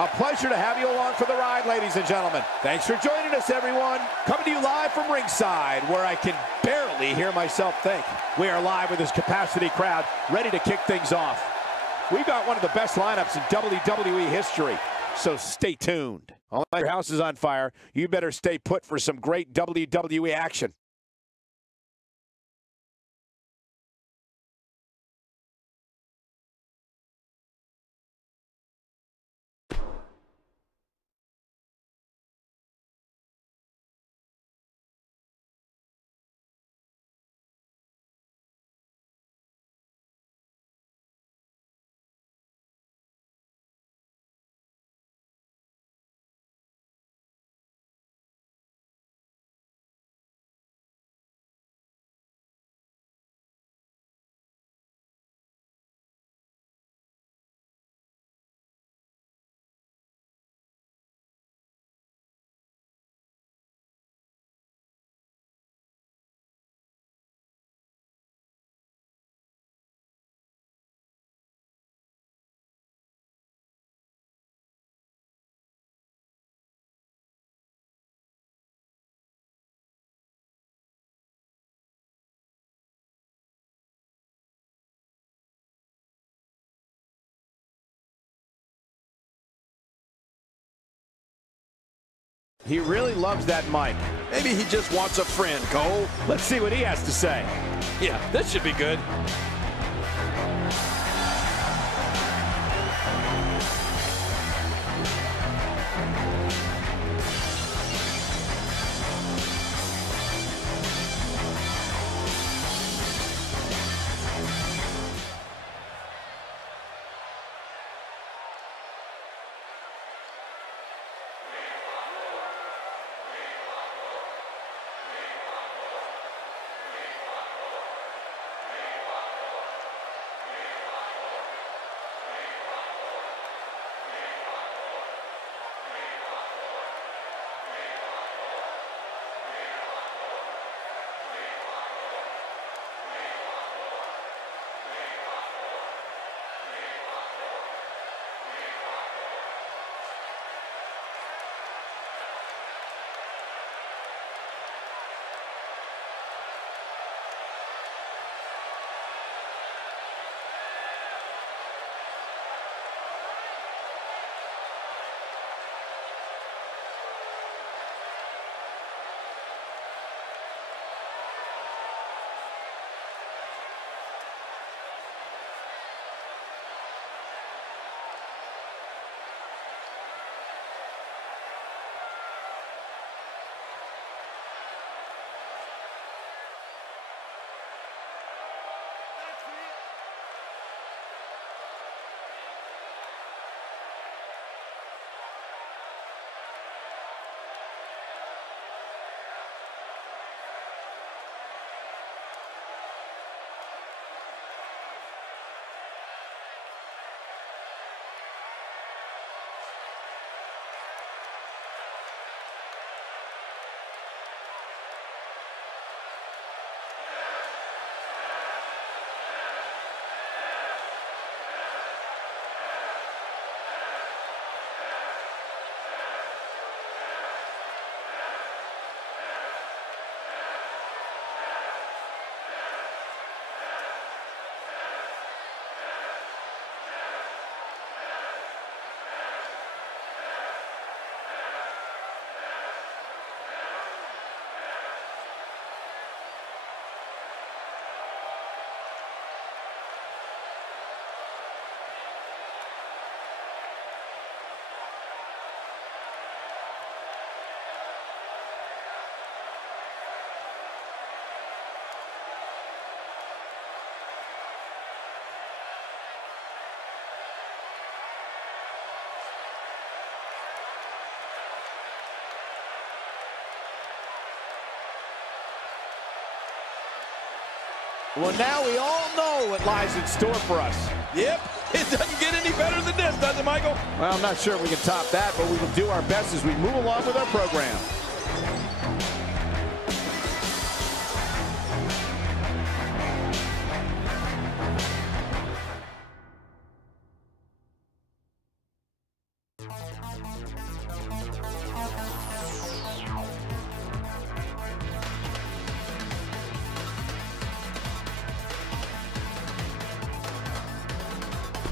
A pleasure to have you along for the ride, ladies and gentlemen. Thanks for joining us, everyone. Coming to you live from ringside, where I can barely hear myself think. We are live with this capacity crowd, ready to kick things off. We've got one of the best lineups in WWE history, so stay tuned. All your house is on fire. You better stay put for some great WWE action. He really loves that mic. Maybe he just wants a friend, Cole. Let's see what he has to say. Yeah, this should be good. Well, now we all know what lies in store for us. Yep, it doesn't get any better than this, does it, Michael? Well, I'm not sure if we can top that, but we will do our best as we move along with our program.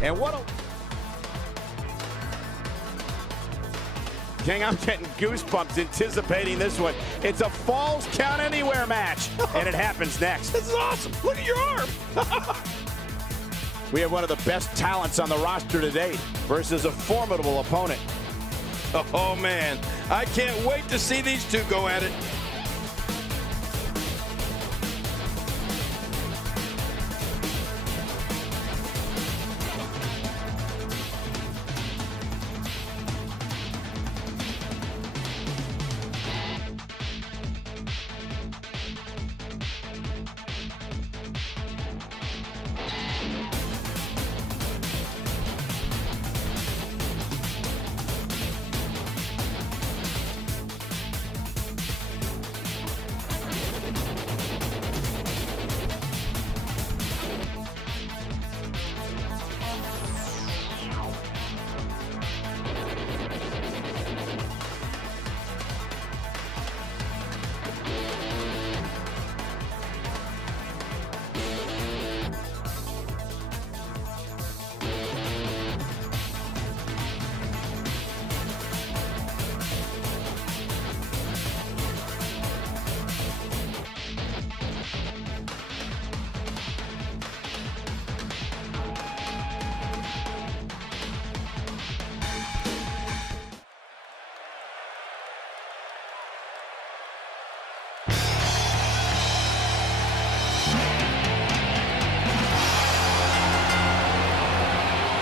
And what a... King, I'm getting goosebumps anticipating this one. It's a Falls Count Anywhere match, and it happens next. This is awesome. Look at your arm. We have one of the best talents on the roster to date versus a formidable opponent. Oh, man. I can't wait to see these two go at it.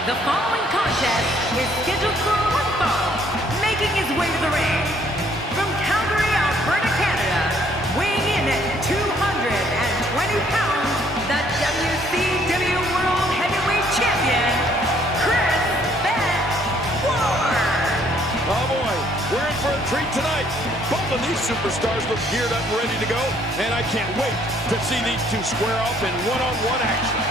The following contest is scheduled for one fall, making his way to the ring. From Calgary, Alberta, Canada, weighing in at 220 pounds, the WCW World Heavyweight Champion, Chris Ward. Oh, boy. We're in for a treat tonight. Both of these superstars look geared up and ready to go, and I can't wait to see these two square off in one-on-one action.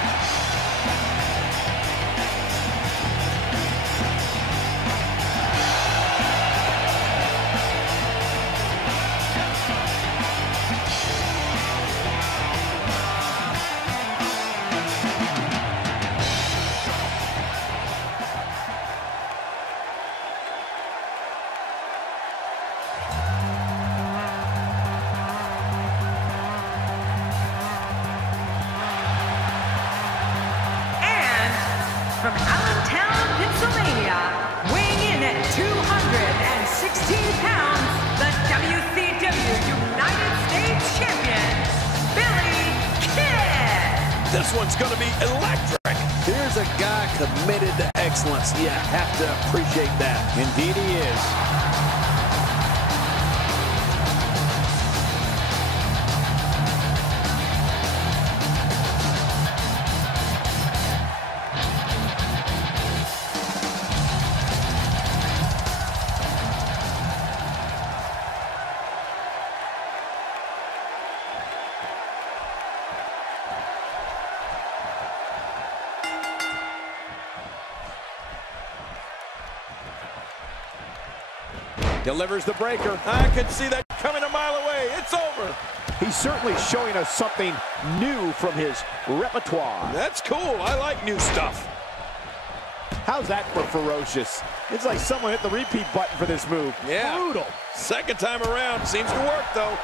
From Allentown, Pennsylvania, weighing in at 216 pounds, the WCW United States Champion, Billy Kidd. This one's going to be electric. Here's a guy committed to excellence. You have to appreciate that. Indeed he is. Delivers the breaker. I could see that coming a mile away. It's over. He's certainly showing us something new from his repertoire. That's cool. I like new stuff. How's that for ferocious? It's like someone hit the repeat button for this move. Yeah. Brutal. Second time around. Seems to work, though.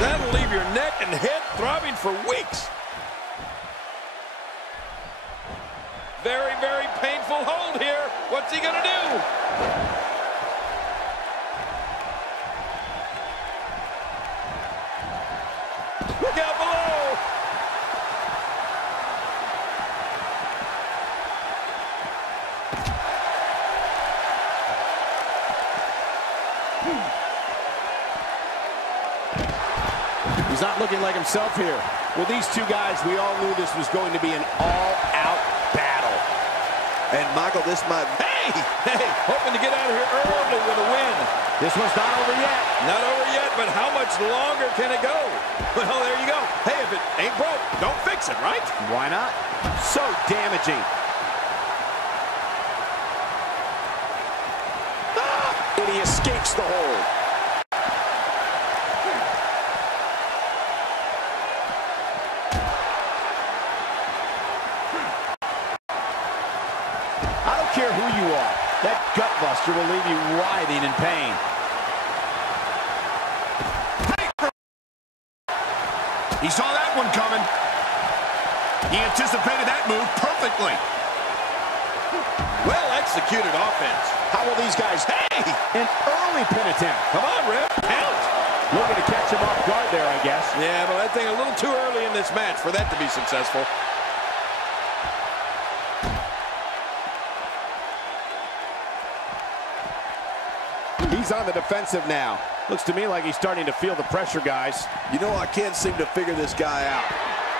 That'll leave your neck and head throbbing for weeks. Very, very painful hold here. What's he gonna do? Look out below. He's not looking like himself here. With these two guys, we all knew this was going to be an all-out battle. And Michael, this might... Hey, hoping to get out of here early with a win. This one's not over yet. Not over yet, but how much longer can it go? Well, there you go. Hey, if it ain't broke, don't fix it, right? Why not? So damaging. And he escapes the hold. care who you are. That gut buster will leave you writhing in pain. He saw that one coming. He anticipated that move perfectly. Well executed offense. How will these guys? Hey! An early pin attempt. Come on, Ref. Count. Looking to catch him off guard there, I guess. Yeah, but I think a little too early in this match for that to be successful. He's on the defensive now. Looks to me like he's starting to feel the pressure, guys. You know, I can't seem to figure this guy out.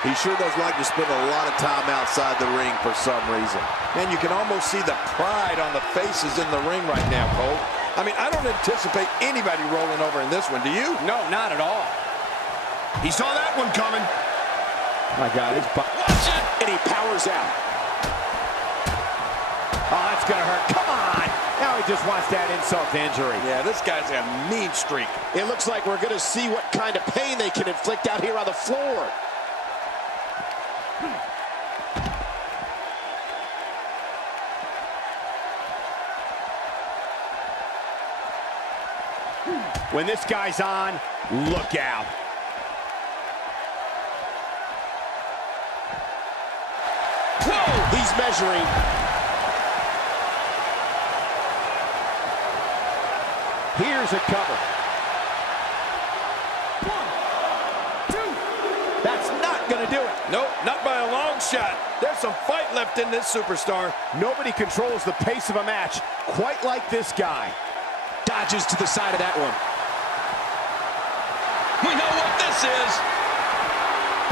He sure does like to spend a lot of time outside the ring for some reason. And you can almost see the pride on the faces in the ring right now, Cole. I mean, I don't anticipate anybody rolling over in this one, do you? No, not at all. He saw that one coming. My God, he's... Watch it! And he powers out. Oh, that's going to hurt. Come on! Now he just wants that insult to injury. Yeah, this guy's got a mean streak. It looks like we're going to see what kind of pain they can inflict out here on the floor. When this guy's on, look out. Whoa! He's measuring. Here's a cover. 1, 2. That's not going to do it. Nope, not by a long shot. There's some fight left in this superstar. Nobody controls the pace of a match quite like this guy. Dodges to the side of that one. We know what this is.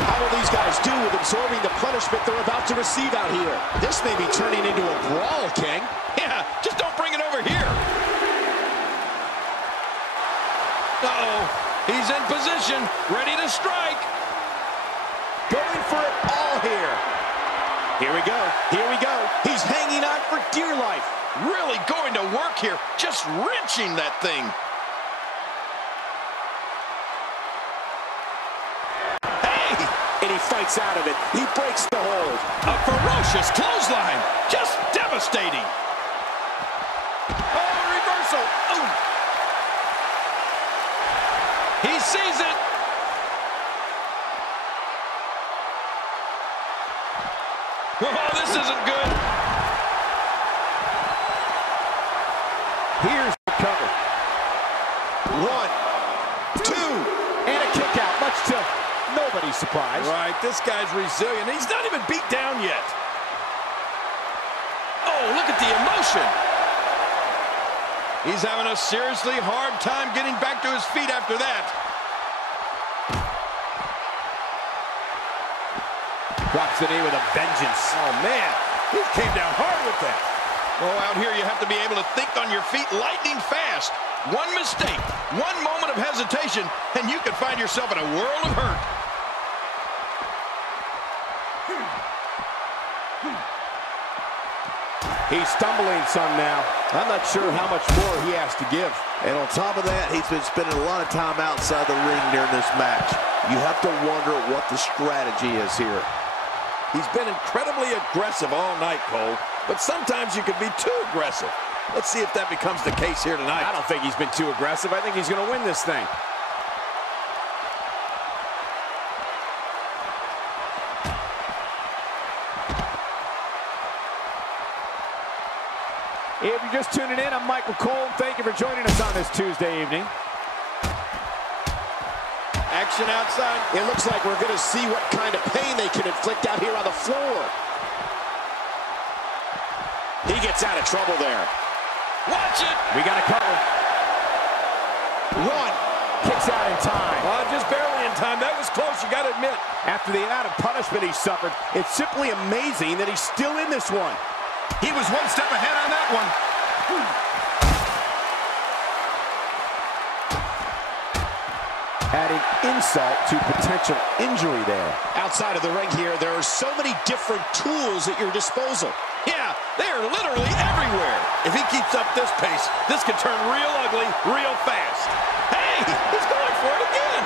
How will these guys do with absorbing the punishment they're about to receive out here? This may be turning into a brawl, King. Yeah, just don't bring it over here. Uh-oh, he's in position, ready to strike. Going for it all here. Here we go, here we go. He's hanging on for dear life. Really going to work here, just wrenching that thing. And he fights out of it. He breaks the hold. A ferocious clothesline. Just devastating. Oh, reversal. Ooh. He sees it. Oh, this isn't good. Here's the cover. 1, 2, and a kick out. Much to nobody's surprise. Right, this guy's resilient. He's not even beat down yet. Oh, look at the emotion. He's having a seriously hard time getting back to his feet after that. Drops the knee with a vengeance. Oh, man, he came down hard with that. Oh, out here you have to be able to think on your feet lightning fast. One mistake, one moment of hesitation, and you could find yourself in a world of hurt. He's stumbling some now. I'm not sure how much more he has to give. And on top of that, he's been spending a lot of time outside the ring during this match. You have to wonder what the strategy is here. He's been incredibly aggressive all night, Cole, but sometimes you can be too aggressive. Let's see if that becomes the case here tonight. I don't think he's been too aggressive. I think he's going to win this thing. If you're just tuning in, I'm Michael Cole. Thank you for joining us on this Tuesday evening. Action outside. It looks like we're going to see what kind of pain they can inflict out here on the floor. He gets out of trouble there. Watch it. We got a cover. 1. Kicks out in time. Just barely in time. That was close, you got to admit. After the amount of punishment he suffered, it's simply amazing that he's still in this one. He was one step ahead on that one. Adding insult to potential injury there. Outside of the ring here, there are so many different tools at your disposal. Yeah, they are literally everywhere. If he keeps up this pace, this could turn real ugly real fast. Hey, he's going for it again.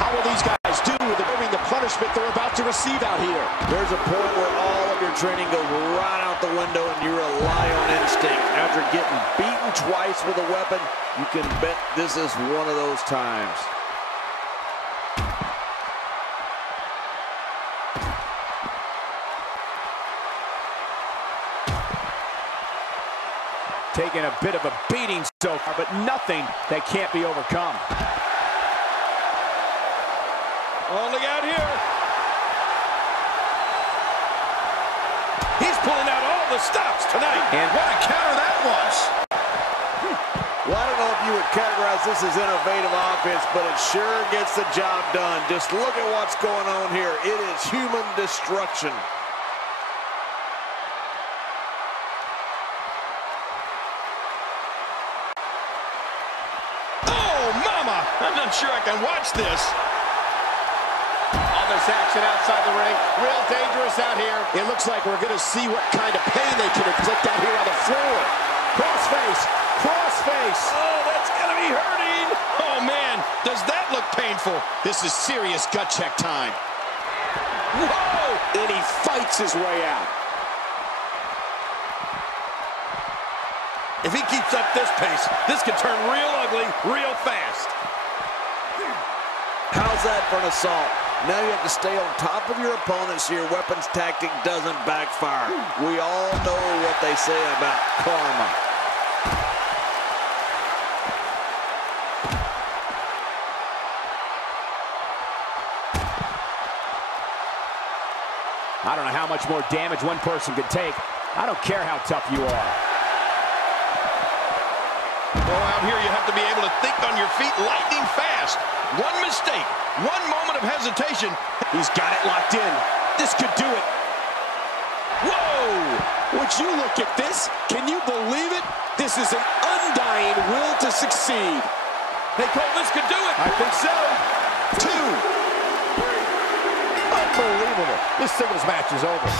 How will these guys do with the punishment they're about to receive out here. There's a point where all of your training goes right out the window and you rely on instinct. After getting beaten twice with a weapon, you can bet this is one of those times. Taking a bit of a beating so far, but nothing that can't be overcome. Oh, look out here. He's pulling out all the stops tonight. And what a counter that was. Well, I don't know if you would categorize this as innovative offense, but it sure gets the job done. Just look at what's going on here. It is human destruction. I'm not sure I can watch this. All this action outside the ring. Real dangerous out here. It looks like we're going to see what kind of pain they can inflict out here on the floor. Crossface. Crossface. Oh, that's going to be hurting. Oh, man. Does that look painful? This is serious gut check time. Whoa! And he fights his way out. If he keeps up this pace, this could turn real ugly real fast. How's that for an assault? Now you have to stay on top of your opponent so your weapons tactic doesn't backfire. We all know what they say about karma. I don't know how much more damage one person could take. I don't care how tough you are. Oh, out here you have to be able to think on your feet lightning fast. One mistake, one moment of hesitation. He's got it locked in. This could do it. Whoa! Would you look at this? Can you believe it? This is an undying will to succeed. Hey, Cole, this could do it. I think so. 2. Unbelievable. This singles match is over.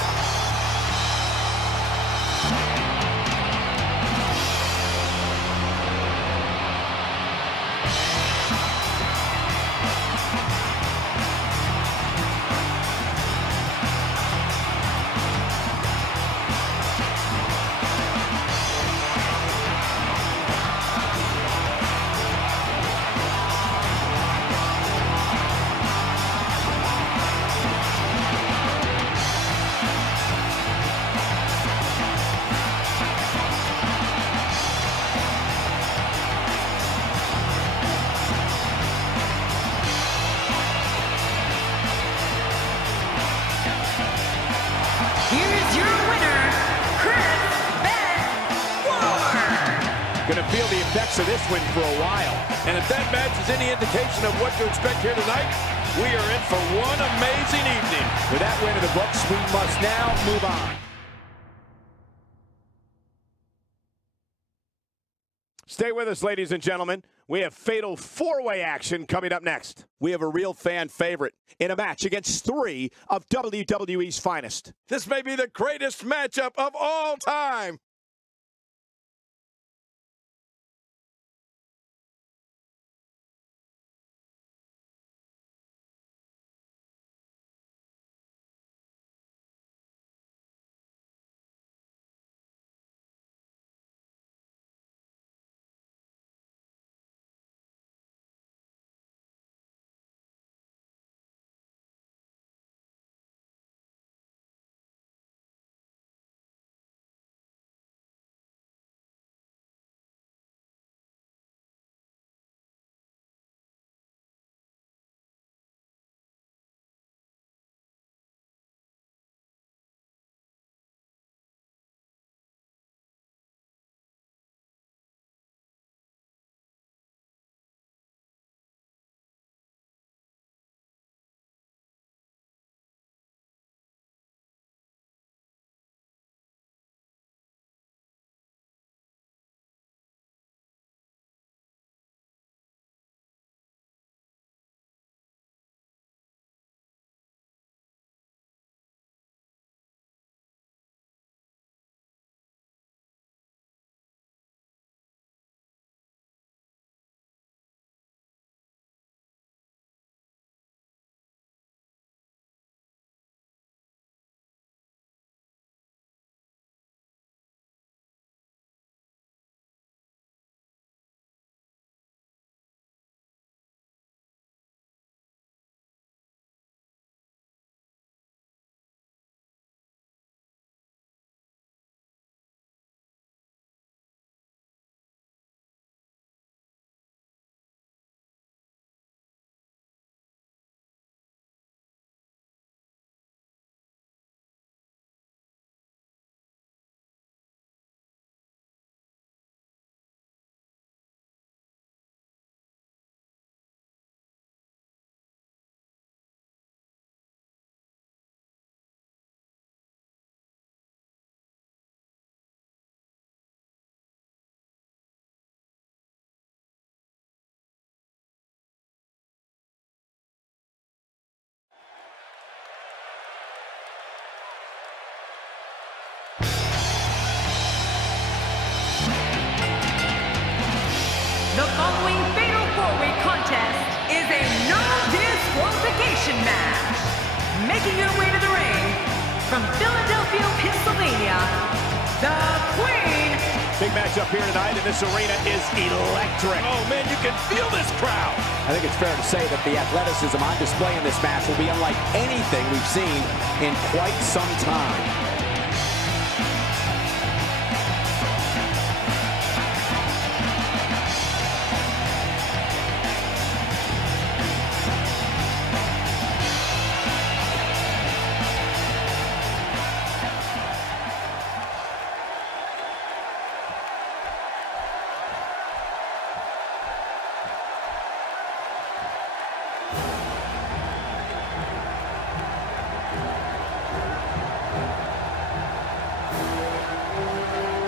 Going to feel the effects of this win for a while. And if that match is any indication of what to expect here tonight, we are in for one amazing evening. With that win in the books, we must now move on. Stay with us, ladies and gentlemen. We have fatal four-way action coming up next. We have a real fan favorite in a match against 3 of WWE's finest. This may be the greatest matchup of all time. elimination match. Making her way to the ring from Philadelphia, Pennsylvania, the Queen. Big match up here tonight, and this arena is electric. Oh, man, you can feel this crowd. I think it's fair to say that the athleticism on display in this match will be unlike anything we've seen in quite some time.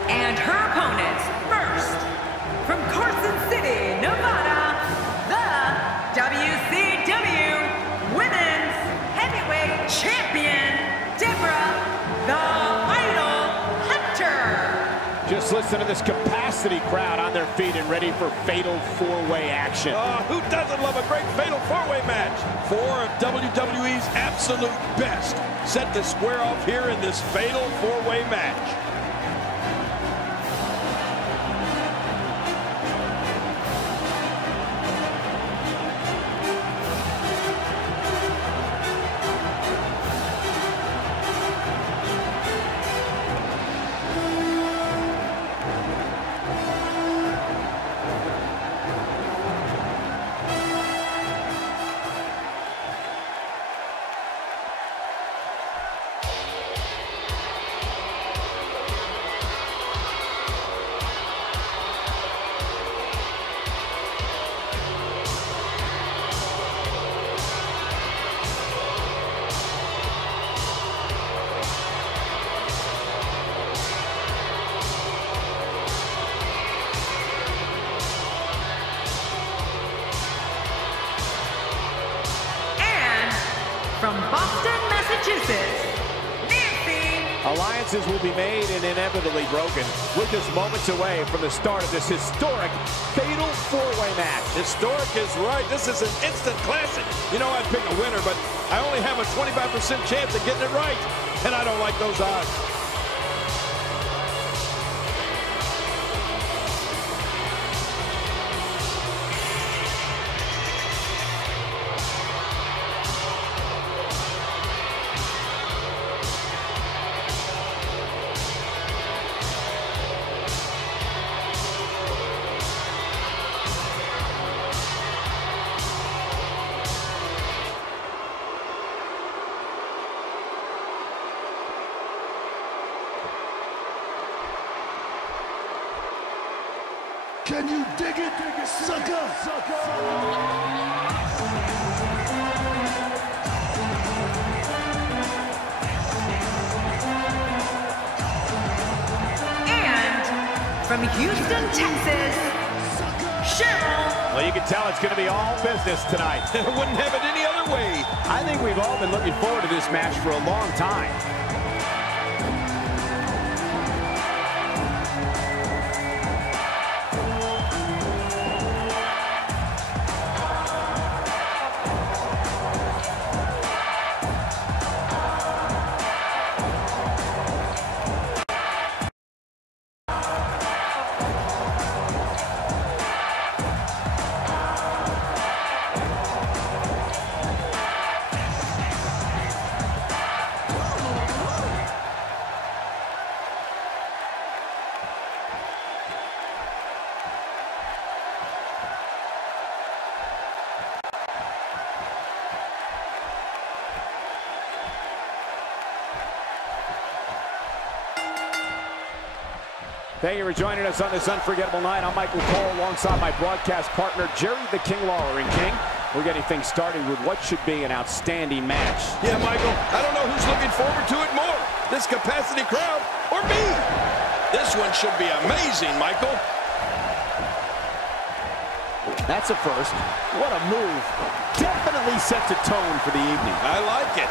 And her opponents, first, from Carson City, Nevada, the WCW Women's Heavyweight Champion, Deborah the Idol Hunter. Just listen to this capacity crowd on their feet and ready for fatal four-way action. Who doesn't love a great fatal four-way match? Four of WWE's absolute best set to square off here in this fatal four-way match. From Boston, Massachusetts, Nancy. Alliances will be made and inevitably broken. We're just moments away from the start of this historic fatal four-way match. Historic is right. This is an instant classic. You know, I'd pick a winner, but I only have a 25% chance of getting it right, and I don't like those odds. Can you dig it, sucker? And from Houston, Texas, Cheryl. Well, you can tell it's going to be all business tonight. Wouldn't have it any other way. I think we've all been looking forward to this match for a long time. Thank you for joining us on this unforgettable night. I'm Michael Cole alongside my broadcast partner, Jerry the King Lawler. And King, we're getting things started with what should be an outstanding match. Yeah, Michael, I don't know who's looking forward to it more, this capacity crowd or me. This one should be amazing, Michael. That's a first. What a move. Definitely sets a tone for the evening. I like it.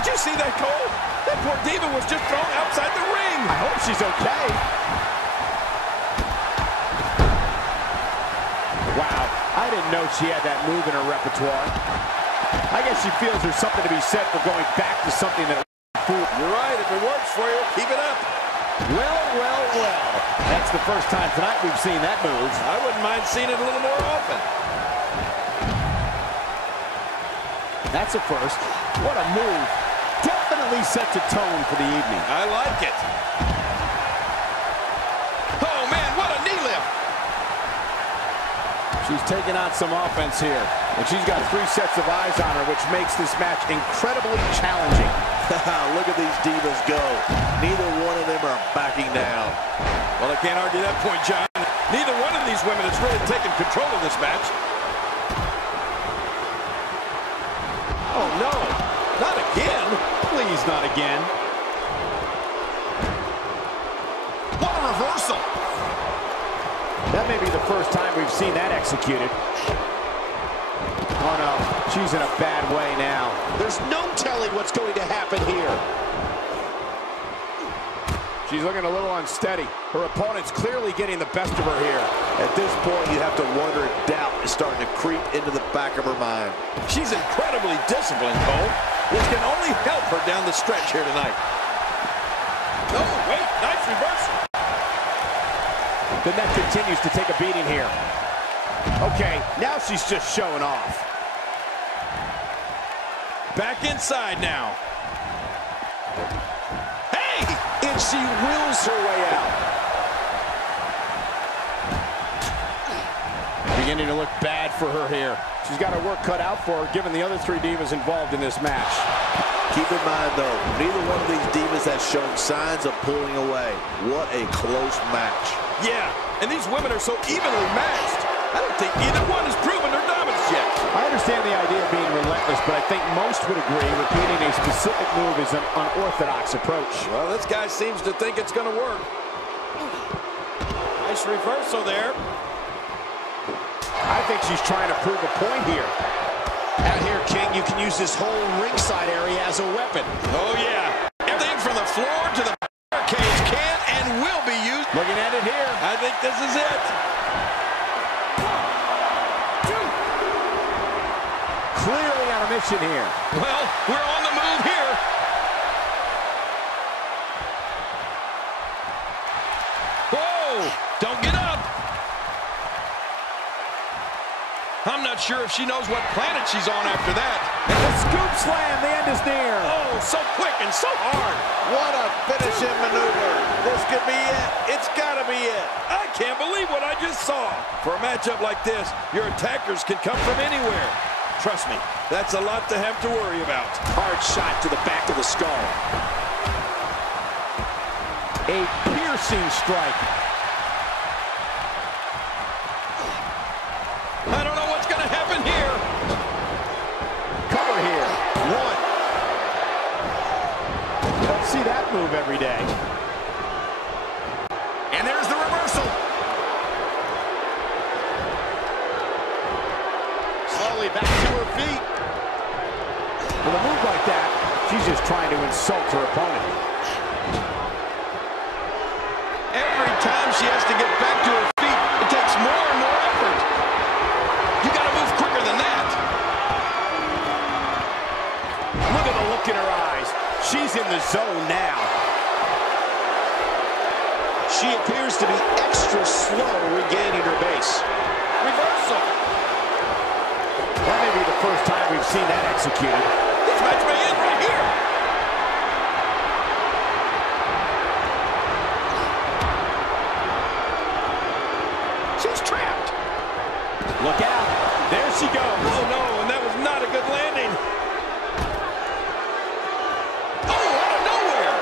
Did you see that, Cole? That poor diva was just thrown outside the ring. I hope she's okay. Wow, I did didn't know she had that move in her repertoire. I guess she feels there's something to be said for going back to something that You're right. If it works for you, keep it up. Well, well, well. That's the first time tonight we've seen that move. I wouldn't mind seeing it a little more often. That's a first. What a move. Definitely sets a tone for the evening. I like it. Oh, man, what a knee lift. She's taking on some offense here. And she's got 3 sets of eyes on her, which makes this match incredibly challenging. Look at these divas go. Neither one of them are backing down. Well, I can't argue that point, John. Neither one of these women has really taken control of this match. Oh, no. Not again. Please, not again. What a reversal. That may be the first time we've seen that executed. Oh, no. She's in a bad way now. There's no telling what's going to happen here. She's looking a little unsteady. Her opponent's clearly getting the best of her here. At this point, you have to wonder if doubt is starting to creep into the back of her mind. She's incredibly disciplined, Cole, which can only help her down the stretch here tonight. Oh, wait, nice reversal. The neck continues to take a beating here. Okay, now she's just showing off. Back inside now. Hey! And she wills her way out. Beginning to look bad for her here. She's got her work cut out for her, given the other 3 divas involved in this match. Keep in mind, though, neither one of these divas has shown signs of pulling away. What a close match. Yeah, and these women are so evenly matched. I don't think either one has proven their dominance yet. I understand the idea of being relentless, but I think most would agree repeating a specific move is an unorthodox approach. Well, this guy seems to think it's going to work. Nice reversal there. I think she's trying to prove a point here. Out here, King, you can use this whole ringside area as a weapon. Oh, yeah. Everything from the floor to the barricades can and will be used. Looking at it here. I think this is it. Clearly on a mission here. Well, we're on the move here. Whoa! Don't get up. I'm not sure if she knows what planet she's on after that. And the scoop slam, the end is near. Oh, so quick and so hard. What a finishing maneuver. This could be it. It's got to be it. I can't believe what I just saw. For a matchup like this, your attackers can come from anywhere. Trust me, that's a lot to have to worry about. Hard shot to the back of the skull. A piercing strike. I don't know what's going to happen here. Cover here. 1. Don't see that move every day. And there's the reversal. Slowly back to her feet. With a move like that, she's just trying to insult her opponent. Every time she has to get back to her feet, it takes more and more effort. You got to move quicker than that. Look at the look in her eyes. She's in the zone now. She appears to be extra slow regaining her base. Reversal. That may be the first time we've seen that executed. This match may end right here. She's trapped. Look out. There she goes. Oh, no, and that was not a good landing. Oh, out of nowhere.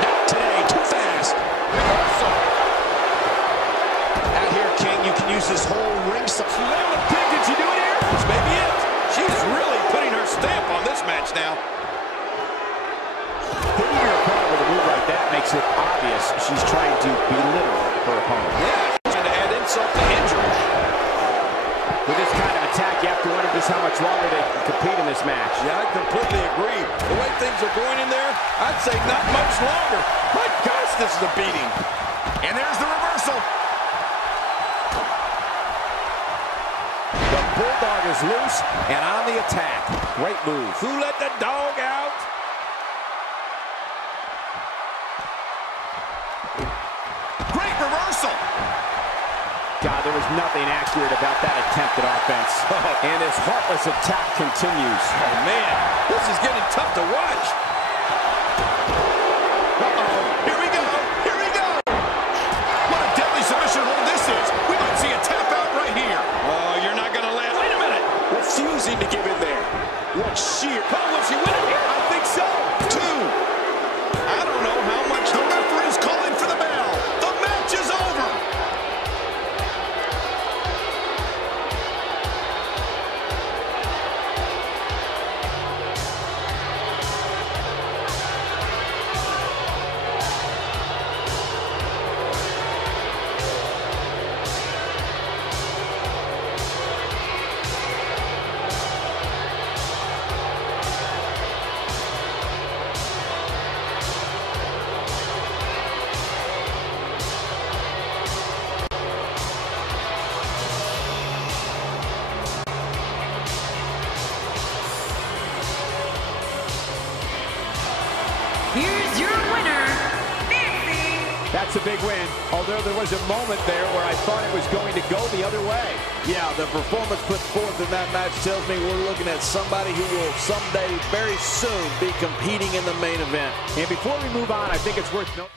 Not today, too fast. Reversal. Out here, King, you can use this whole ringside. Slam the pin. Did she do it here? This may be it. She's really putting her stamp on this match now. Hitting your opponent with a move like that makes it obvious she's trying to belittle her opponent. Yeah, she's trying to add insult to injury. With this kind of attack, you have to wonder just how much longer they can compete in this match. Yeah, I completely agree. The way things are going in there, I'd say not much longer. My gosh, this is a beating. And there's the reversal. Bulldog is loose and on the attack. Great move. Who let the dog out? Great reversal. God, there was nothing accurate about that attempted offense. And his heartless attack continues. Oh, man, this is getting tough to watch. Uh-oh, here we go, here we go. What a deadly submission hold this is. We might see a tap out right here. Oh, you're not going to land. Wait a minute. Refusing to give in there. What sheer. Oh, will she win it here? I think so. 2. I don't know how much the referee's calling for the bell. The match is over. Here's your winner, Nancy. That's a big win, although there was a moment there where I thought it was going to go the other way. Yeah, the performance put forth in that match tells me we're looking at somebody who will someday, very soon, be competing in the main event. And before we move on, I think it's worth noting.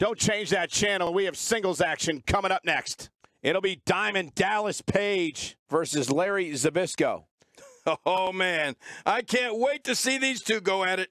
Don't change that channel. We have singles action coming up next. It'll be Diamond Dallas Page versus Larry Zbyszko. Oh, man, I can't wait to see these two go at it.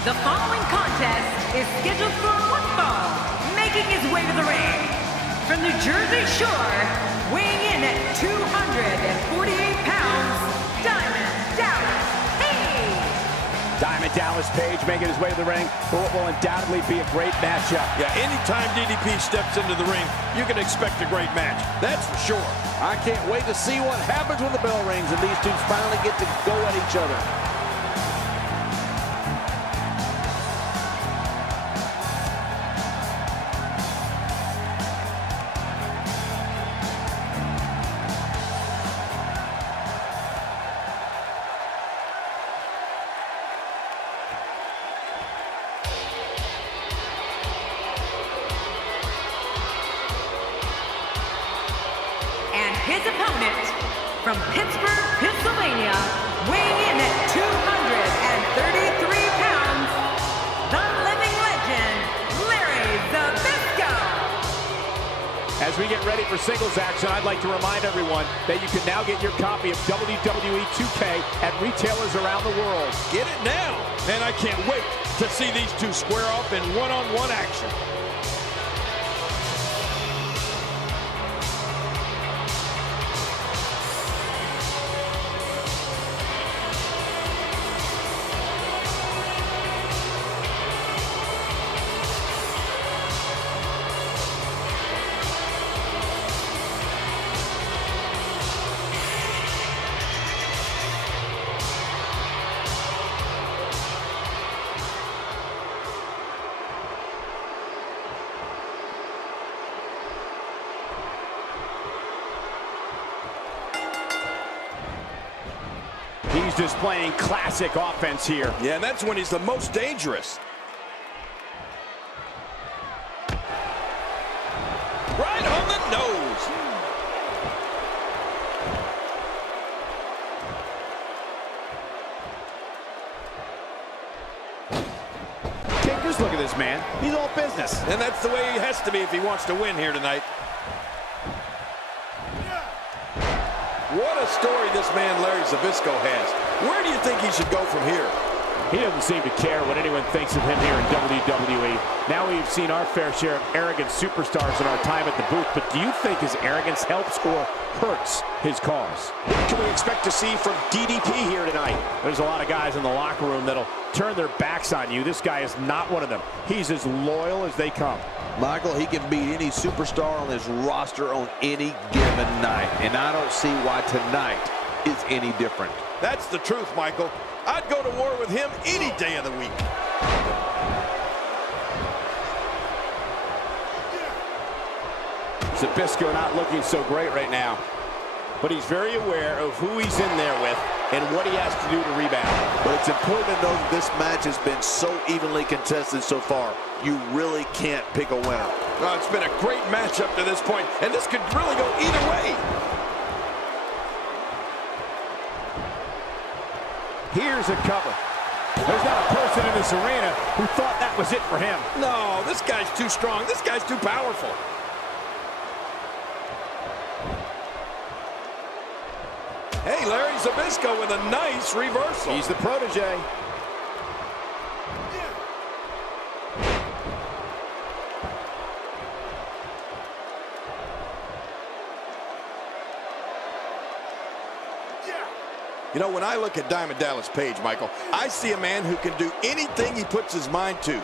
The following contest is scheduled for one fall, making his way to the ring. From the Jersey Shore, weighing in at 248 pounds, Diamond Dallas Page. Diamond Dallas Page making his way to the ring for what will undoubtedly be a great matchup. Yeah, anytime DDP steps into the ring, you can expect a great match. That's for sure. I can't wait to see what happens when the bell rings and these two finally get to go at each other. And his opponent, from Pittsburgh, Pennsylvania, weighing in at 233 pounds, the living legend, Larry Zbyszko. As we get ready for singles action, I'd like to remind everyone that you can now get your copy of WWE 2K at retailers around the world. Get it now. And I can't wait to see these two square off in one-on-one action. He's displaying classic offense here. Yeah, and that's when he's the most dangerous. business, man. He's all business. And that's the way he has to be if he wants to win here tonight. What a story this man Larry Zbyszko has. Where do you think he should go from here? He doesn't seem to care what anyone thinks of him here in WWE. Now we've seen our fair share of arrogant superstars in our time at the booth, but do you think his arrogance helps or hurts his cause? What can we expect to see from DDP here tonight? There's a lot of guys in the locker room that'll turn their backs on you. This guy is not one of them. He's as loyal as they come. Michael, he can beat any superstar on his roster on any given night, and I don't see why tonight is any different. That's the truth, Michael. I'd go to war with him any day of the week. Zbyszko not looking so great right now, but he's very aware of who he's in there with and what he has to do to rebound. But it's important to know that this match has been so evenly contested so far. You really can't pick a winner. Oh, it's been a great match up to this point, and this could really go either way. Here's a cover. There's not a person in this arena who thought that was it for him. No, this guy's too strong. This guy's too powerful. Hey, Larry Zbyszko with a nice reversal. He's the protege. You know, when I look at Diamond Dallas Page, Michael, I see a man who can do anything he puts his mind to.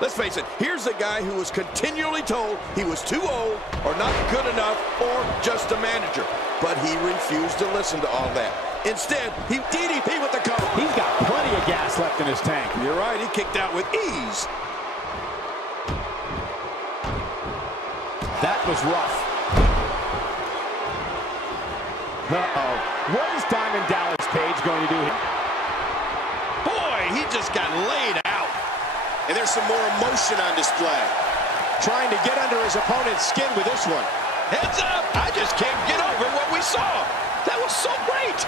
Let's face it, here's a guy who was continually told he was too old or not good enough or just a manager. But he refused to listen to all that. Instead, he DDP with the cover. He's got plenty of gas left in his tank. You're right, he kicked out with ease. That was rough. Uh-oh. What is Diamond Dallas Page going to do here? Boy, he just got laid out. And there's some more emotion on display. Trying to get under his opponent's skin with this one. Heads up! I just can't get over what we saw. That was so great.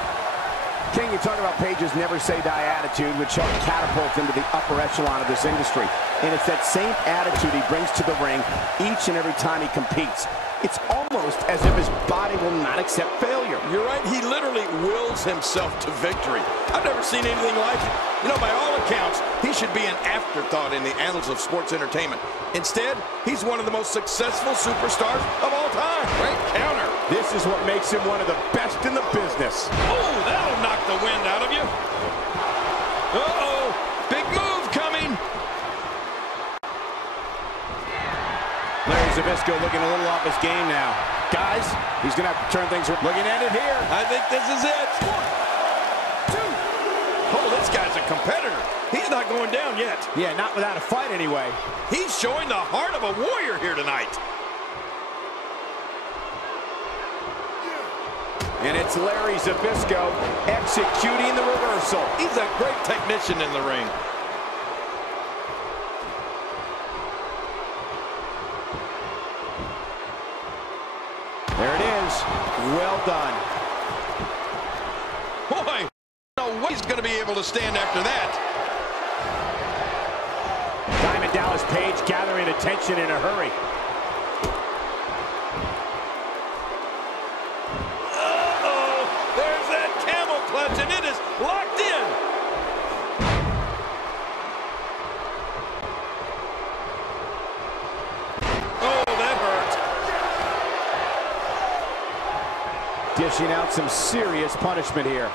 King, you talk about Page's never-say-die attitude, which helped catapult him to the upper echelon of this industry. And it's that same attitude he brings to the ring each and every time he competes. It's almost as if his body will not accept failure. You're right, he literally wills himself to victory. I've never seen anything like it. You know, by all accounts, he should be an afterthought in the annals of sports entertainment. Instead, he's one of the most successful superstars of all time. Great counter. This is what makes him one of the best in the business. Oh, that'll knock the wind out of you. Uh-oh, big move coming. Larry Zbyszko looking a little off his game now. Guys, he's going to have to turn things around. Looking at it here. I think this is it. 1, 2. Oh, this guy's a competitor. He's not going down yet. Yeah, not without a fight anyway. He's showing the heart of a warrior here tonight. And it's Larry Zbyszko executing the reversal. He's a great technician in the ring. There it is. Well done. Boy, no way he's going to be able to stand after that. Diamond Dallas Page gathering attention in a hurry. Uh-oh, there's that camel clutch, and it is locked in. Oh, that hurt. Dishing out some serious punishment here.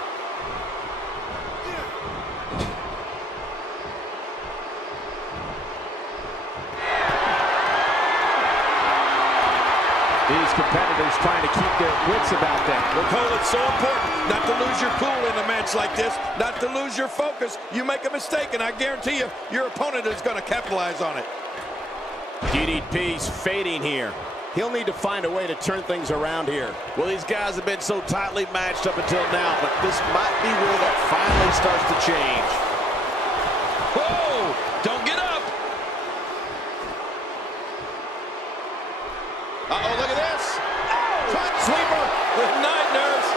These competitors trying to keep their wits about them. Well, Cole, it's so important not to lose your cool in a match like this, not to lose your focus. You make a mistake, and I guarantee you, your opponent is going to capitalize on it. DDP's fading here. He'll need to find a way to turn things around here. Well, these guys have been so tightly matched up until now, but this might be where that finally starts to change. Whoa! Don't get up! Uh-oh, look at this! Oh! Front sweeper! Good night, nurse!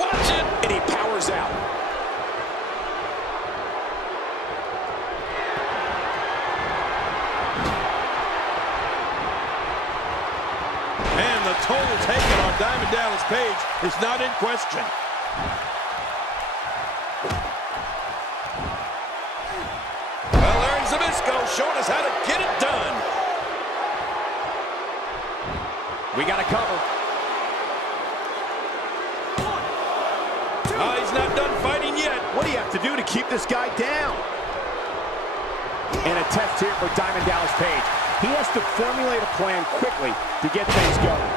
Watch it! And he powers out. toll taken on Diamond Dallas Page is not in question. Well, Larry Zbyszko showing us how to get it done. We got to cover. He's not done fighting yet. What do you have to do to keep this guy down? And a test here for Diamond Dallas Page. He has to formulate a plan quickly to get things going.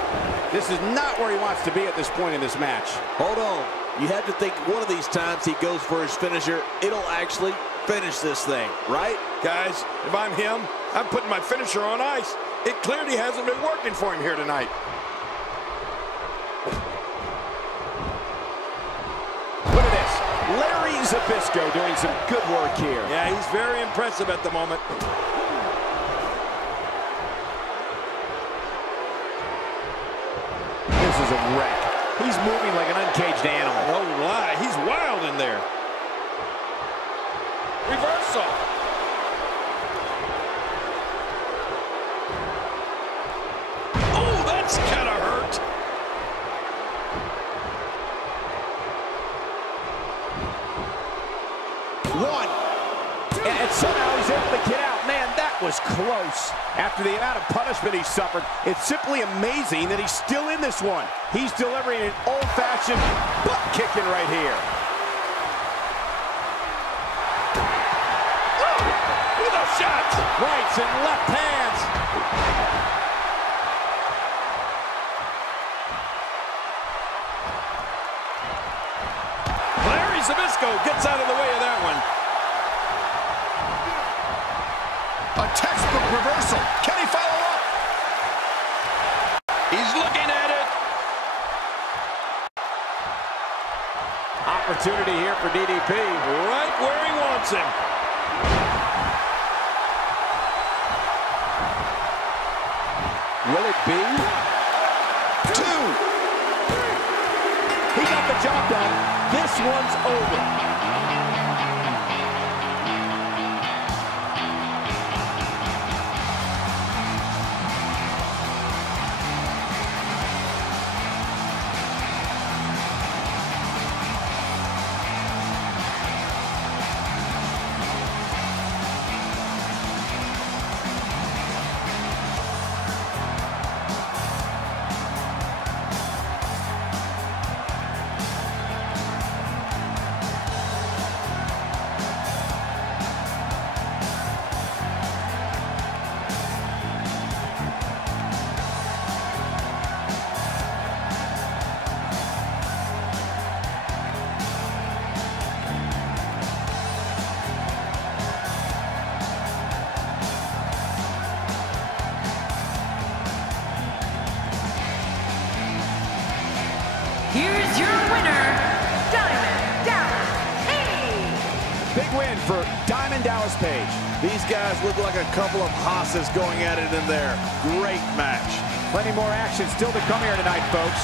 This is not where he wants to be at this point in this match. Hold on. You have to think one of these times he goes for his finisher, it'll actually finish this thing, right? Guys, if I'm him, I'm putting my finisher on ice. It clearly hasn't been working for him here tonight. Look at this. Larry Zbyszko doing some good work here. Yeah, he's very impressive at the moment. This is a wreck. He's moving like an uncaged animal. No lie, he's wild in there. Reversal. Oh, that's kind of hurt. One. And somehow he's able to get out. Man, that was close. After the amount of punishment he suffered, it's simply amazing that he's still in this one. He's delivering an old-fashioned butt kicking right here. With a shot. Rights and left hands. Larry Zbyszko gets out of the way of that one. A textbook reversal. Can he follow up? He's looking at it. Opportunity here for DDP. Right where he wants him. Will it be? 2. He got the job done. This one's over. Here's your winner, Diamond Dallas Page. Big win for Diamond Dallas Page. These guys look like a couple of hosses going at it in there. Great match. Plenty more action still to come here tonight, folks.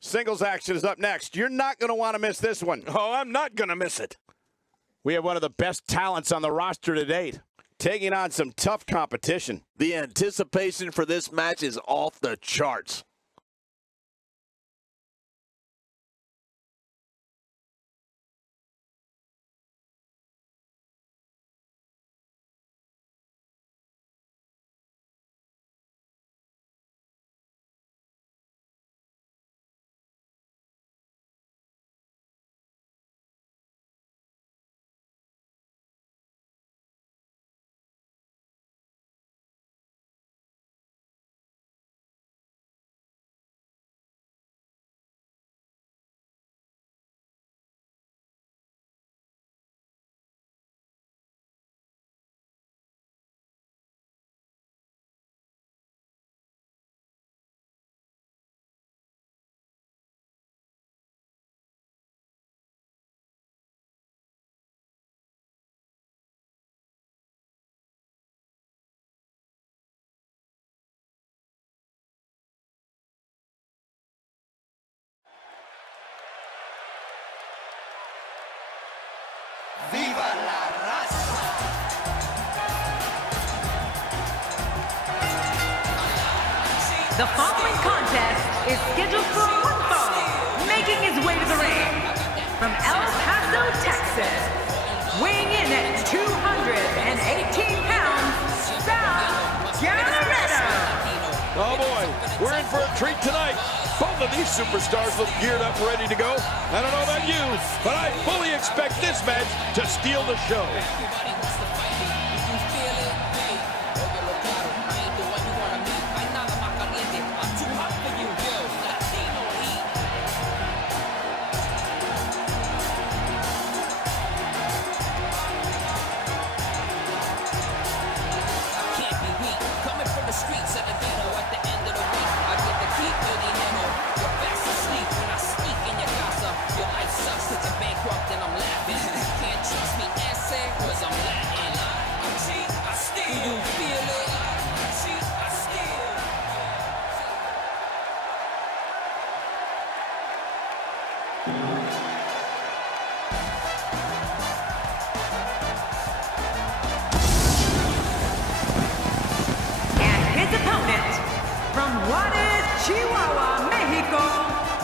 Singles action is up next. You're not going to want to miss this one. Oh, I'm not going to miss it. We have one of the best talents on the roster to date, taking on some tough competition. The anticipation for this match is off the charts. Viva la raza! The following contest is scheduled for one fall, making his way to the ring from El Paso, Texas, weighing in at 218 pounds, Sal Guerrero. Oh boy, we're in for a treat tonight. Both of these superstars look geared up and ready to go. I don't know about you, but I fully expect this match to steal the show. From Juarez, Chihuahua, Mexico,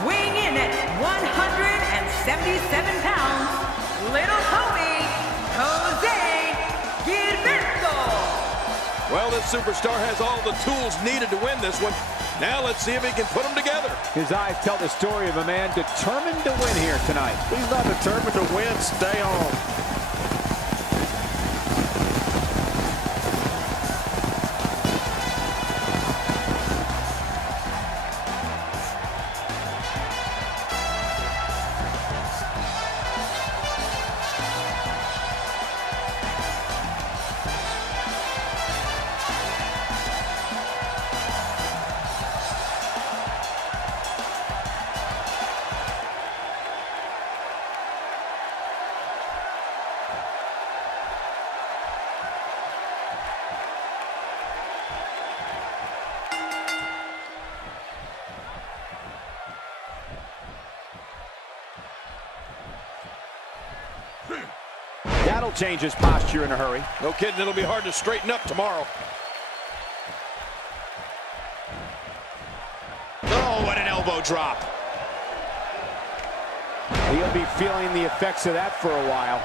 weighing in at 177 pounds, little homie, Jose Gilberto. Well, this superstar has all the tools needed to win this one. Now let's see if he can put them together. His eyes tell the story of a man determined to win here tonight. He's not determined to win. Stay home. That'll change his posture in a hurry. No kidding, it'll be hard to straighten up tomorrow. Oh, what an elbow drop. He'll be feeling the effects of that for a while.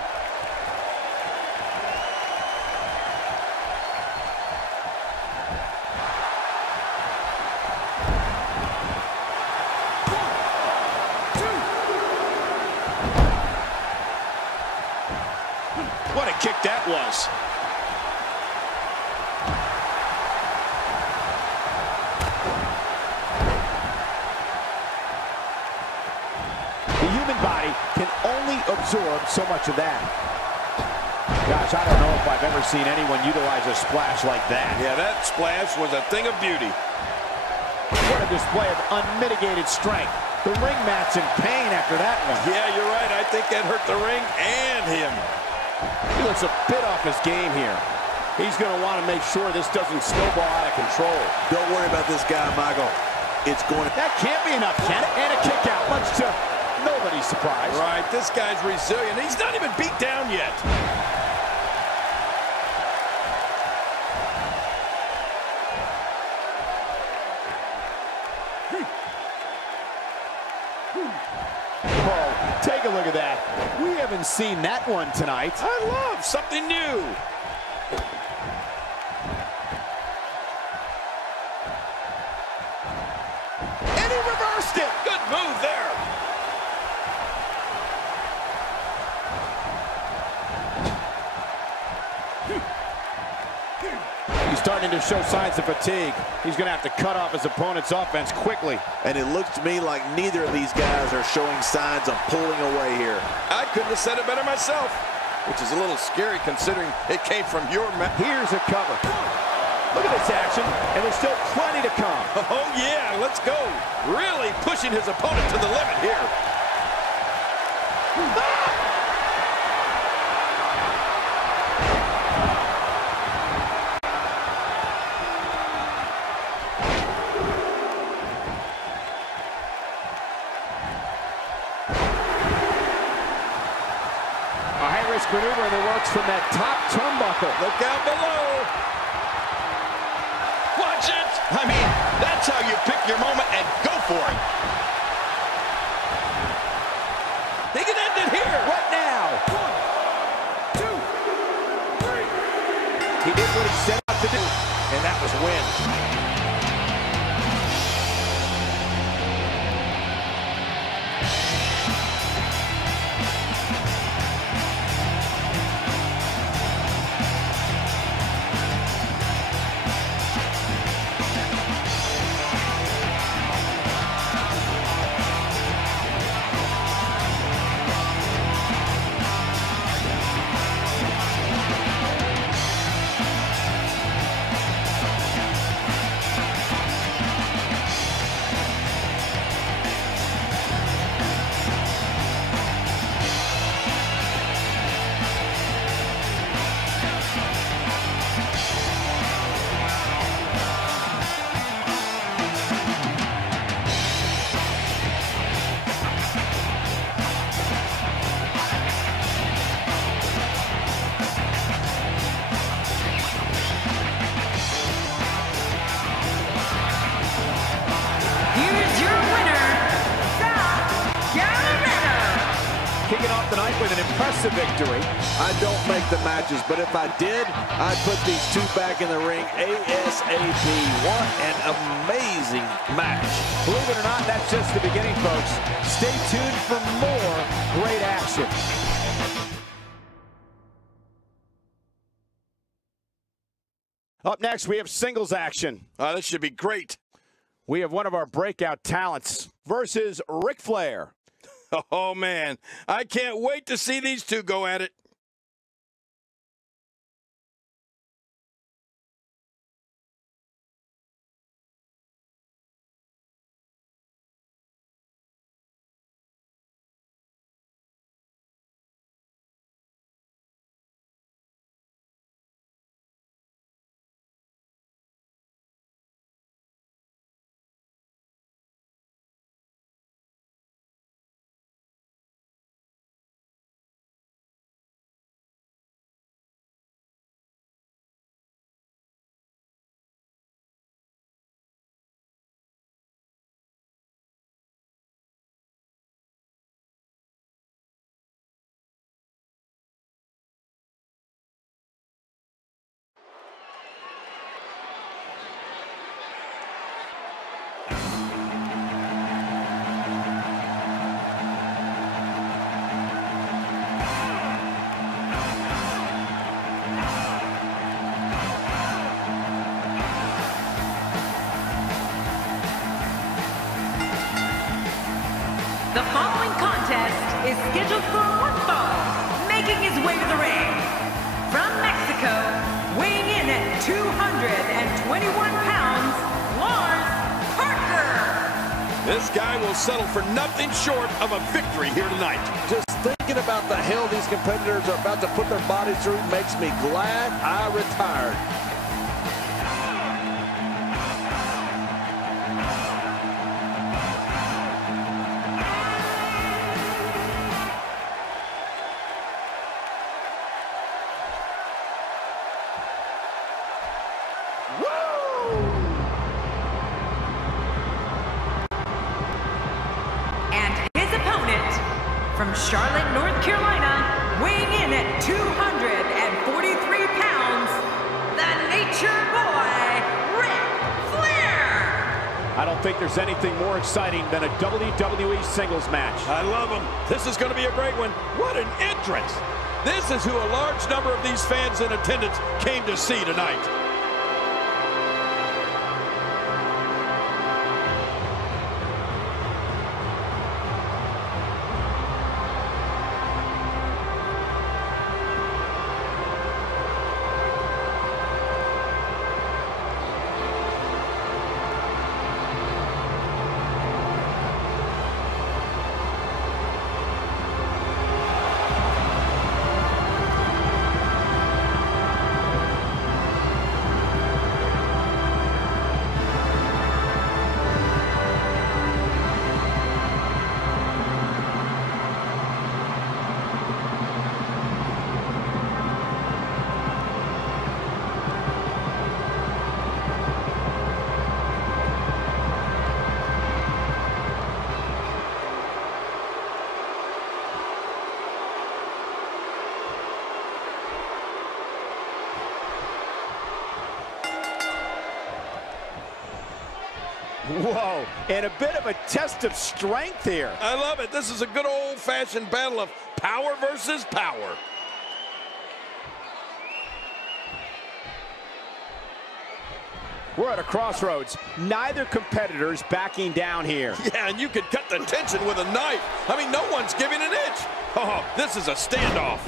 What a kick that was. The human body can only absorb so much of that. Gosh, I don't know if I've ever seen anyone utilize a splash like that. Yeah, that splash was a thing of beauty. What a display of unmitigated strength. The ring mat's in pain after that one. Yeah, you're right. I think that hurt the ring and him. He looks a bit off his game here. He's going to want to make sure this doesn't snowball out of control. Don't worry about this guy, Michael. It's going to... That can't be enough, can it? And a kick out, much to nobody's surprise. Right, this guy's resilient. He's not even beat down yet. Oh, take a look at that. We haven't seen that one tonight. I love something new. And he reversed it. Good move there. He's starting to show signs of fatigue. He's going to have to cut off his opponent's offense quickly. And it looks to me like neither of these guys are showing signs of pulling away here. I couldn't have said it better myself, which is a little scary considering it came from your mouth. Here's a cover. Look at this action, and there's still plenty to come. Oh, yeah, let's go. Really pushing his opponent to the limit here. high-risk maneuver in the works from that top turnbuckle. Look out below. Watch it. I mean, that's how you pick your moment and go for it. They can end it here. Right now. 1, 2, 3. He did what he set out to do, and that was win. Kicking off the night with an impressive victory. I don't make the matches, but if I did, I'd put these two back in the ring ASAP. What an amazing match. Believe it or not, that's just the beginning, folks. Stay tuned for more great action. Up next, we have singles action. This should be great. We have one of our breakout talents versus Ric Flair. Oh, man. I can't wait to see these two go at it. The following contest is scheduled for one fall, making his way to the ring. From Mexico, weighing in at 221 pounds, Lars Parker. This guy will settle for nothing short of a victory here tonight. Just thinking about the hell these competitors are about to put their bodies through makes me glad I retired. From Charlotte, North Carolina, weighing in at 243 pounds, the Nature Boy, Ric Flair. I don't think there's anything more exciting than a WWE singles match. I love them. This is going to be a great one. What an entrance. This is who a large number of these fans in attendance came to see tonight. Whoa, and a bit of a test of strength here. I love it. This is a good old-fashioned battle of power versus power. We're at a crossroads. Neither competitor's backing down here. Yeah, and you could cut the tension with a knife. I mean, no one's giving an inch. Oh, this is a standoff.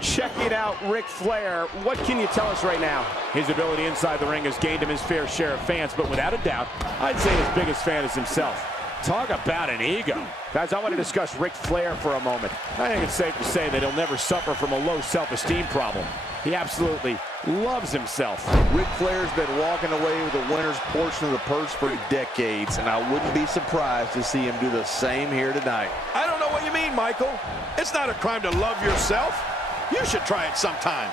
Checking out Ric Flair. What can you tell us right now? His ability inside the ring has gained him his fair share of fans, but without a doubt, I'd say his biggest fan is himself. Talk about an ego. Guys, I want to discuss Ric Flair for a moment. I think it's safe to say that he'll never suffer from a low self-esteem problem. He absolutely loves himself. Ric Flair's been walking away with the winner's portion of the purse for decades, and I wouldn't be surprised to see him do the same here tonight. I don't know what you mean, Michael. It's not a crime to love yourself. You should try it sometime.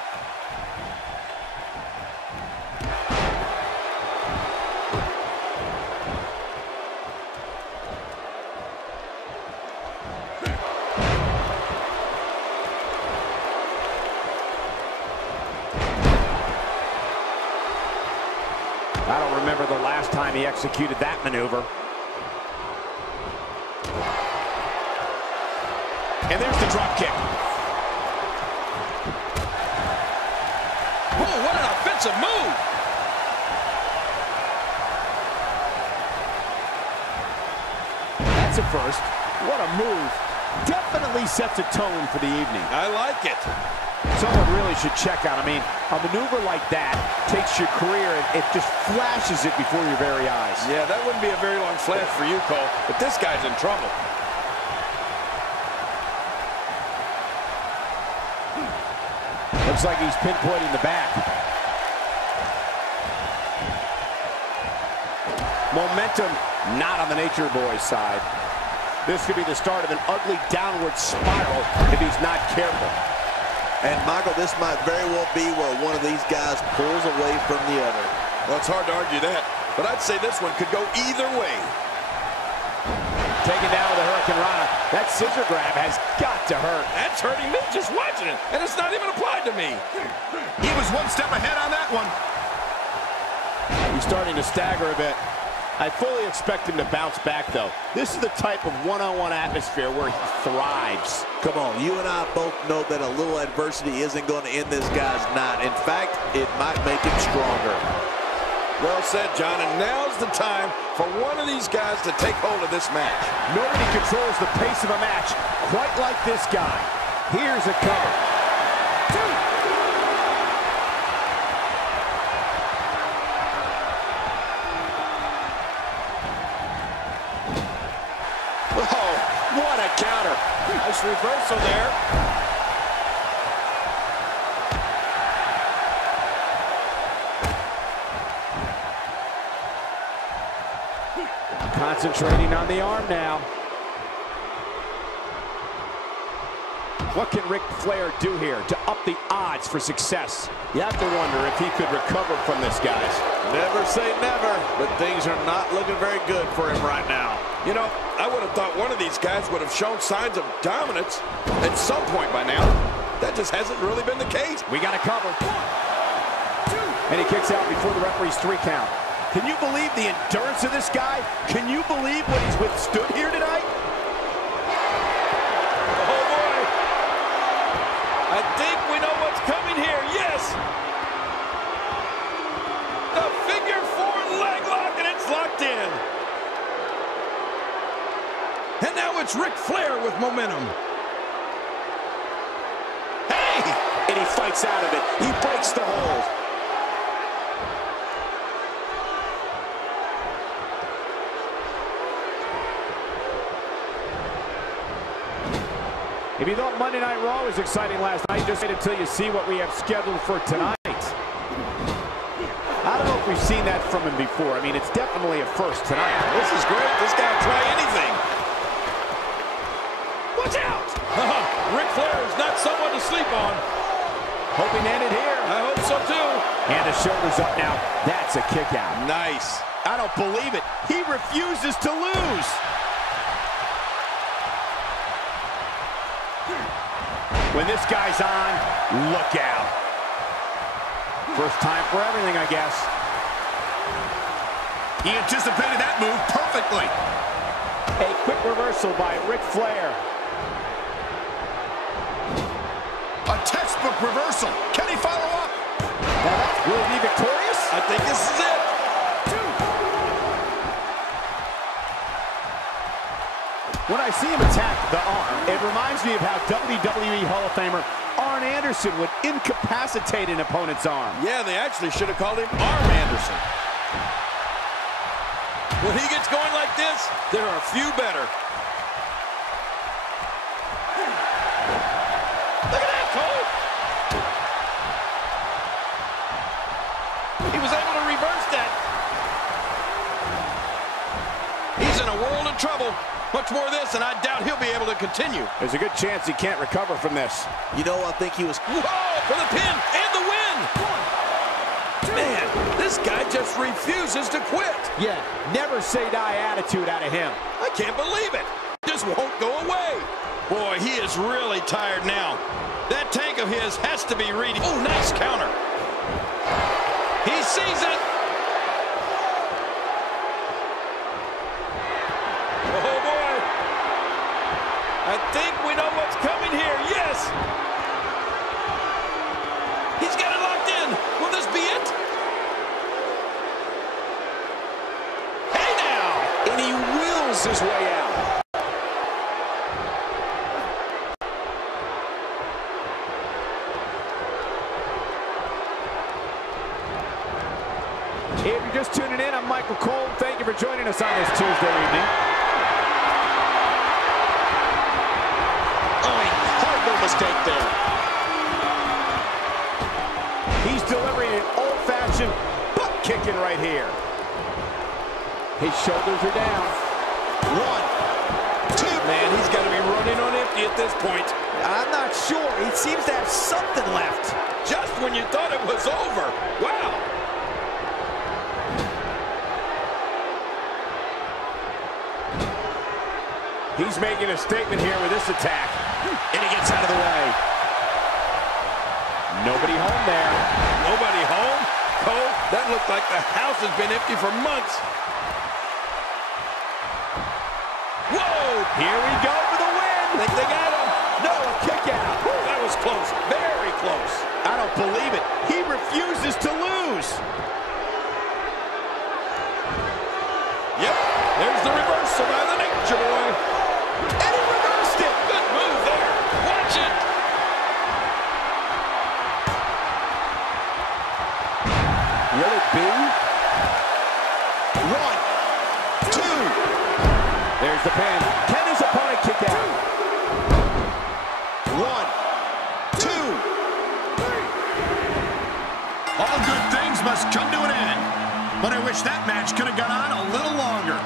I don't remember the last time he executed that maneuver. And there's the drop kick. Whoa, what an offensive move! That's a first. What a move. Definitely sets a tone for the evening. I like it. Someone really should check out. I mean, a maneuver like that takes your career and it just flashes it before your very eyes. Yeah, that wouldn't be a very long flash for you, Cole, but this guy's in trouble. Looks like he's pinpointing the back. Momentum not on the Nature Boy's side. This could be the start of an ugly downward spiral if he's not careful. And, Michael, this might very well be where one of these guys pulls away from the other. Well, it's hard to argue that, but I'd say this one could go either way. Taken down with a Hurricane Rana. That scissor grab has got to hurt. That's hurting me just watching it, and it's not even applied to me. He was one step ahead on that one. He's starting to stagger a bit. I fully expect him to bounce back, though. This is the type of one-on-one atmosphere where he thrives. Come on, you and I both know that a little adversity isn't going to end this guy's night. In fact, it might make him stronger. Well said, John, and now's the time for one of these guys to take hold of this match. Nobody controls the pace of a match quite like this guy. Here's a cover. Oh, what a counter. Nice reversal there. Concentrating on the arm now. What can Ric Flair do here to up the odds for success? You have to wonder if he could recover from this, guys. Never say never, but things are not looking very good for him right now. You know, I would have thought one of these guys would have shown signs of dominance at some point by now. That just hasn't really been the case. We got a cover. 1, 2. And he kicks out before the referee's 3 count. Can you believe the endurance of this guy? Can you believe what he's withstood here tonight? Oh, boy. I think we know what's coming here. Yes. The figure 4 leg lock, and it's locked in. And now it's Ric Flair with momentum. Hey! And he fights out of it. He breaks the hold. If you thought Monday Night Raw was exciting last night, just wait until you see what we have scheduled for tonight. I don't know if we've seen that from him before. I mean, it's definitely a first tonight. This is great. This guy will try anything. Watch out! Ric Flair is not someone to sleep on. Hoping to end it here. I hope so, too. And the shoulder's up now. That's a kick out. Nice. I don't believe it. He refuses to lose. When this guy's on, look out. First time for everything, I guess. He anticipated that move perfectly. A quick reversal by Ric Flair. A textbook reversal. Can he follow up? Will he be victorious? I think this is it. When I see him attack the arm, it reminds me of how WWE Hall of Famer Arn Anderson would incapacitate an opponent's arm. Yeah, they actually should have called him Arm Anderson. When he gets going like this, there are a few better. Look at that, Cole. He was able to reverse that. He's in a world of trouble. Much more of this, and I doubt he'll be able to continue. There's a good chance he can't recover from this. You know, I think he was... Whoa, for the pin and the win. Man, this guy just refuses to quit. Yeah, never say die attitude out of him. I can't believe it. This won't go away. Boy, he is really tired now. That tank of his has to be reading. Oh, nice counter. He sees it. Oh, boy. I think we know what's coming here. Yes. He's got it locked in. Will this be it? Hey, now. And he wills his way out. If you're just tuning in, I'm Michael Cole. Thank you for joining us on this Tuesday evening. Oh, horrible mistake there. He's delivering an old-fashioned butt kicking right here. His shoulders are down. 1, 2. Man, he's got to be running on empty at this point. I'm not sure. He seems to have something left. Just when you thought it was over. Wow. He's making a statement here with this attack. And he gets out of the way. Nobody home there. Nobody home? Cole, that looked like the house has been empty for months. Whoa! Here we go for the win. Think they got him? No, a kick out. Whew, that was close. Very close. I don't believe it. He refuses to lose. Yep, there's the reversal by the Nature Boy. And he reversed it. Good move there. Watch it. Will it be? 1, 2. There's the pin. Can his opponent kick out? 1, 2. All good things must come to an end. But I wish that match could have gone on a little longer.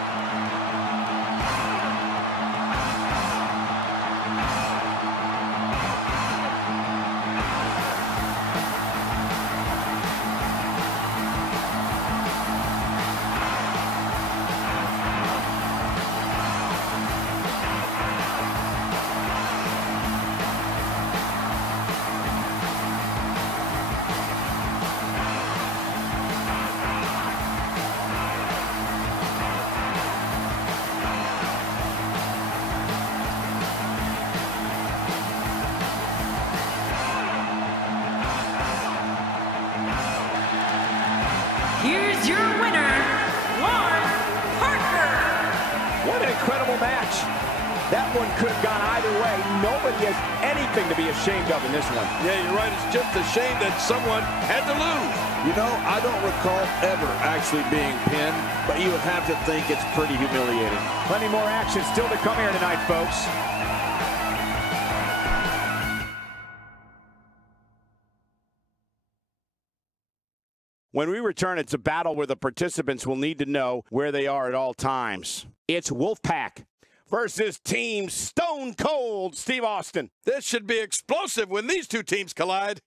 Here's your winner, Lawrence Parker. What an incredible match. That one could have gone either way. Nobody has anything to be ashamed of in this one. Yeah, you're right. It's just a shame that someone had to lose. You know, I don't recall ever actually being pinned, but you would have to think it's pretty humiliating. Plenty more action still to come here tonight, folks. When we return, it's a battle where the participants will need to know where they are at all times. It's Wolfpack versus Team Stone Cold Steve Austin. This should be explosive when these two teams collide.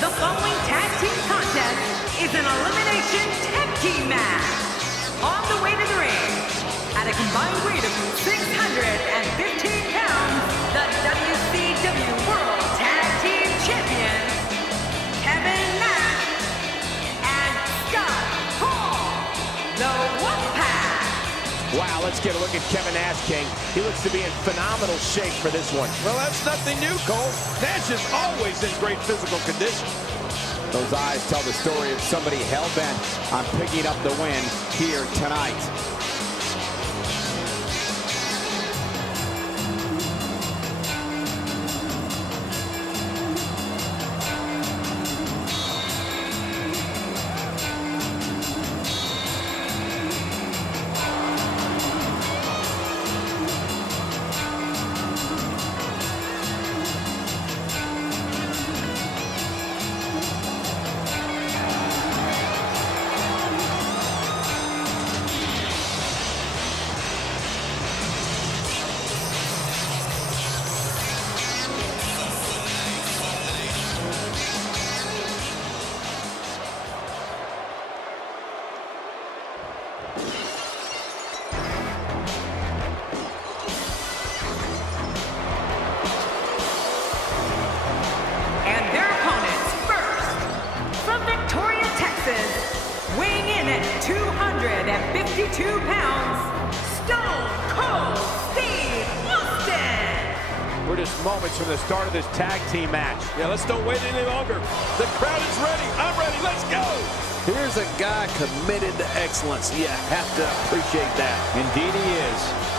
The following tag team contest is an elimination tag team match. On the way to the ring, at a combined weight of 615 pounds, the WCW World Tag Team Champions, Kevin Nash and Scott Hall, the Wolfpack. Wow, let's get a look at Kevin Nash, King. He looks to be in phenomenal shape for this one. Well, that's nothing new, Cole. Nash is always in great physical condition. Those eyes tell the story of somebody hell-bent on picking up the win here tonight. Weighing in at 252 pounds, Stone Cold Steve Austin. We're just moments from the start of this tag team match. Yeah, let's don't wait any longer. The crowd is ready. I'm ready. Let's go. Here's a guy committed to excellence. You have to appreciate that. Indeed he is.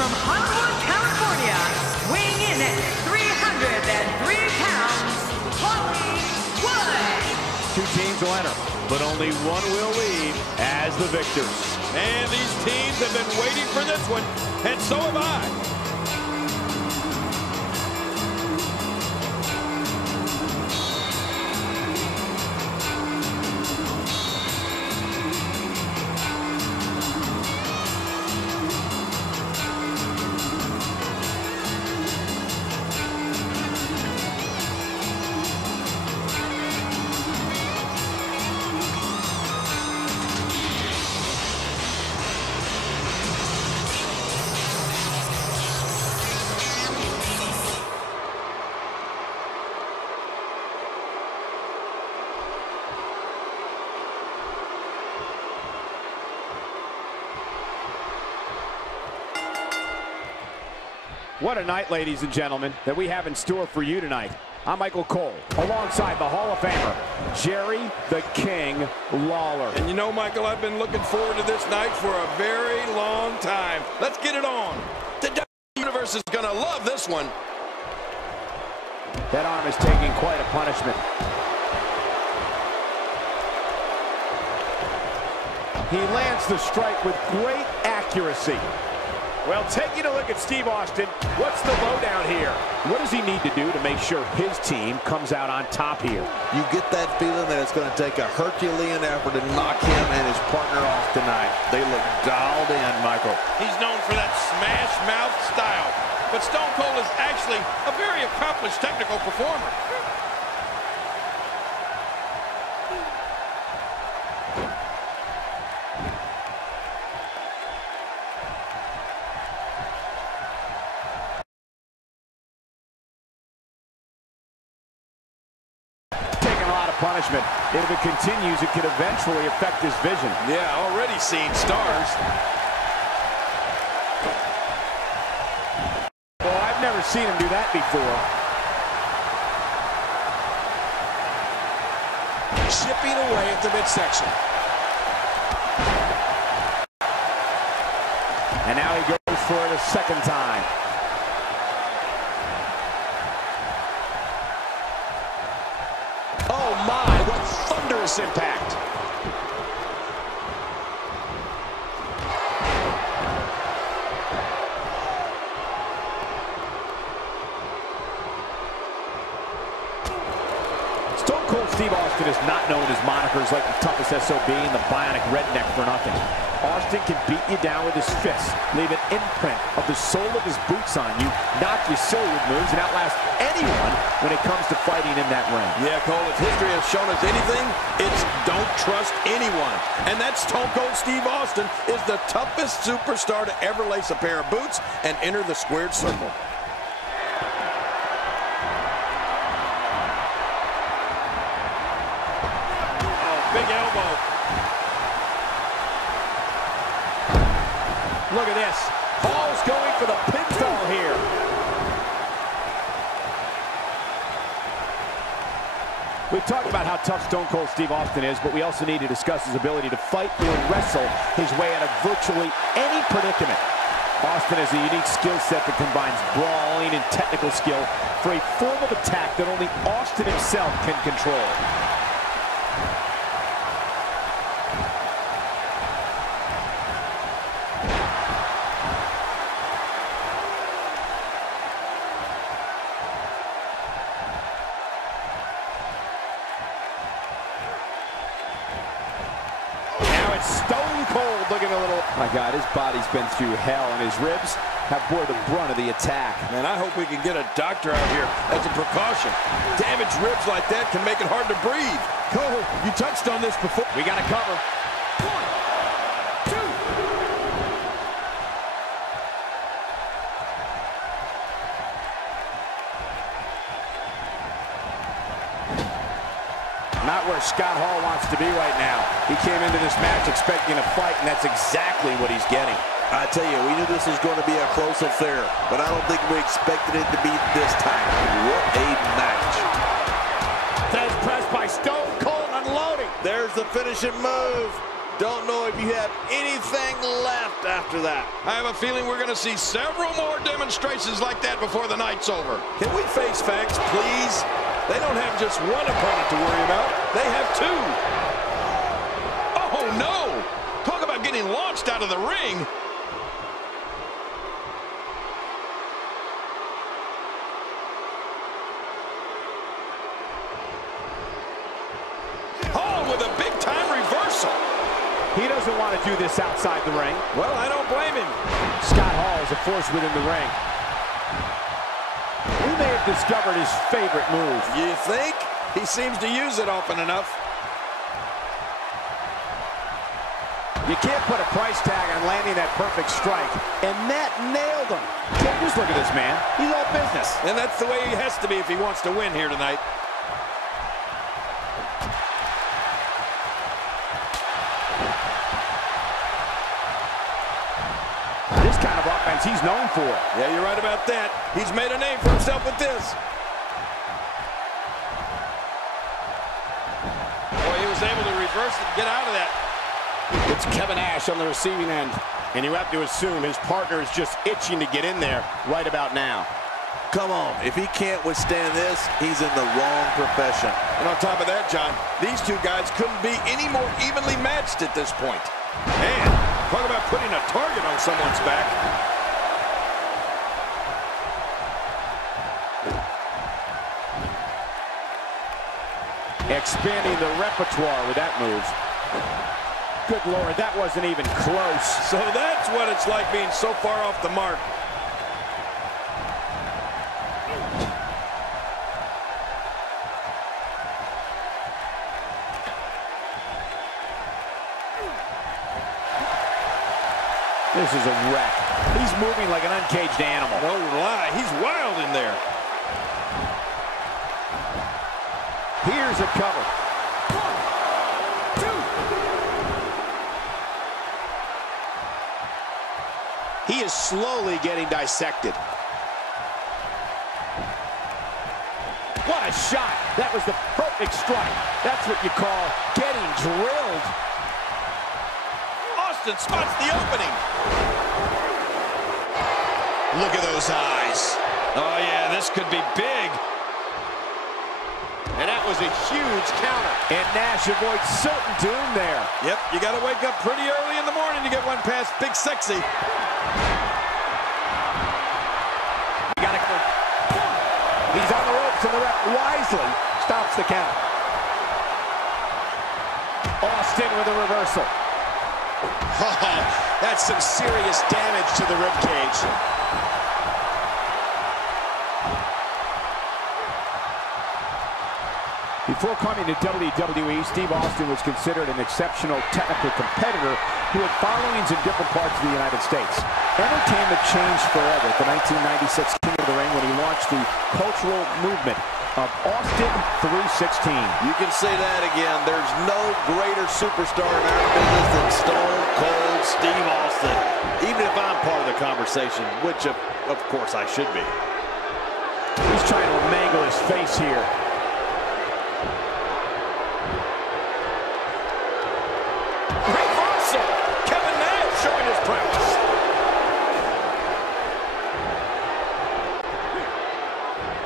From Hollywood, California, weighing in at 303 pounds, Hollywood. Two teams will enter, but only one will leave as the victors. And these teams have been waiting for this one, and so have I. What a night, ladies and gentlemen, that we have in store for you tonight. I'm Michael Cole, alongside the Hall of Famer, Jerry the King Lawler. And you know, Michael, I've been looking forward to this night for a very long time. Let's get it on. The WWE Universe is going to love this one. That arm is taking quite a punishment. He lands the strike with great accuracy. Well, taking a look at Steve Austin, what's the lowdown here? What does he need to do to make sure his team comes out on top here? You get that feeling that it's going to take a Herculean effort to knock him and his partner off tonight. They look dialed in, Michael. He's known for that smash mouth style, but Stone Cold is actually a very accomplished technical performer. announcement. If it continues, it could eventually affect his vision. Yeah, already seeing stars. Well, I've never seen him do that before. Chipping away at the midsection. And now he goes for it a second time. Oh my, what thunderous impact. Stone Cold Steve Austin is not known as monikers like the toughest SOB and the bionic redneck for nothing. Austin can beat you down with his fists, leave an imprint of the sole of his boots on you, knock you silly with moves, and outlast anyone when it comes to fighting in that ring. Yeah, Cole, if history has shown us anything, it's don't trust anyone. And that Stone Cold Steve Austin is the toughest superstar to ever lace a pair of boots and enter the squared circle. Big elbow. Look at this. Hall's going for the pinfall here. We've talked about how tough Stone Cold Steve Austin is, but we also need to discuss his ability to fight or wrestle his way out of virtually any predicament. Austin has a unique skill set that combines brawling and technical skill for a form of attack that only Austin himself can control. Stone Cold looking a little... My God, his body's been through hell, and his ribs have bore the brunt of the attack. Man, I hope we can get a doctor out here as a precaution. Damaged ribs like that can make it hard to breathe. Cole, you touched on this before. We got to cover. 1, 2. Not where Scott Hall wants to be right now. He came into this match expecting a fight, and that's exactly what he's getting. I tell you, we knew this was going to be a close affair, but I don't think we expected it to be this time. What a match. That's pressed by Stone Cold, unloading. There's the finishing move. Don't know if you have anything left after that. I have a feeling we're going to see several more demonstrations like that before the night's over. Can we face facts, please? They don't have just one opponent to worry about. They have two. Oh, no. Talk about getting launched out of the ring. Hall with a big-time reversal. He doesn't want to do this outside the ring. Well, I don't blame him. Scott Hall is a force within the ring. We may have discovered his favorite move. You think? He seems to use it often enough. You can't put a price tag on landing that perfect strike, and that nailed him. Just look at this man. He's all business. And that's the way he has to be if he wants to win here tonight. This kind of offense he's known for. Yeah, you're right about that. He's made a name for himself with this. Boy, he was able to reverse it and get out of that. It's Kevin Nash on the receiving end. And you have to assume his partner is just itching to get in there right about now. Come on, if he can't withstand this, he's in the wrong profession. And on top of that, John, these two guys couldn't be any more evenly matched at this point. Man, talk about putting a target on someone's back. Expanding the repertoire with that move. Good Lord, that wasn't even close. So that's what it's like being so far off the mark. This is a wreck. He's moving like an uncaged animal. No lie, he's wild in there. Here's a cover. He is slowly getting dissected. What a shot. That was the perfect strike. That's what you call getting drilled. Austin spots the opening. Look at those eyes. Oh, yeah, this could be big. And that was a huge counter. And Nash avoids certain doom there. Yep, you got to wake up pretty early in the morning to get one past Big Sexy. He's on the ropes, and the ref wisely stops the count. Austin with a reversal. Oh, that's some serious damage to the ribcage. Before coming to WWE, Steve Austin was considered an exceptional technical competitor who had followings in different parts of the United States. Entertainment changed forever at the 1996 King of the Ring when he launched the cultural movement of Austin 316. You can say that again. There's no greater superstar in our business than Stone Cold Steve Austin. Even if I'm part of the conversation, which of course I should be. He's trying to mangle his face here. Reversal! Kevin Nash showing his prowess.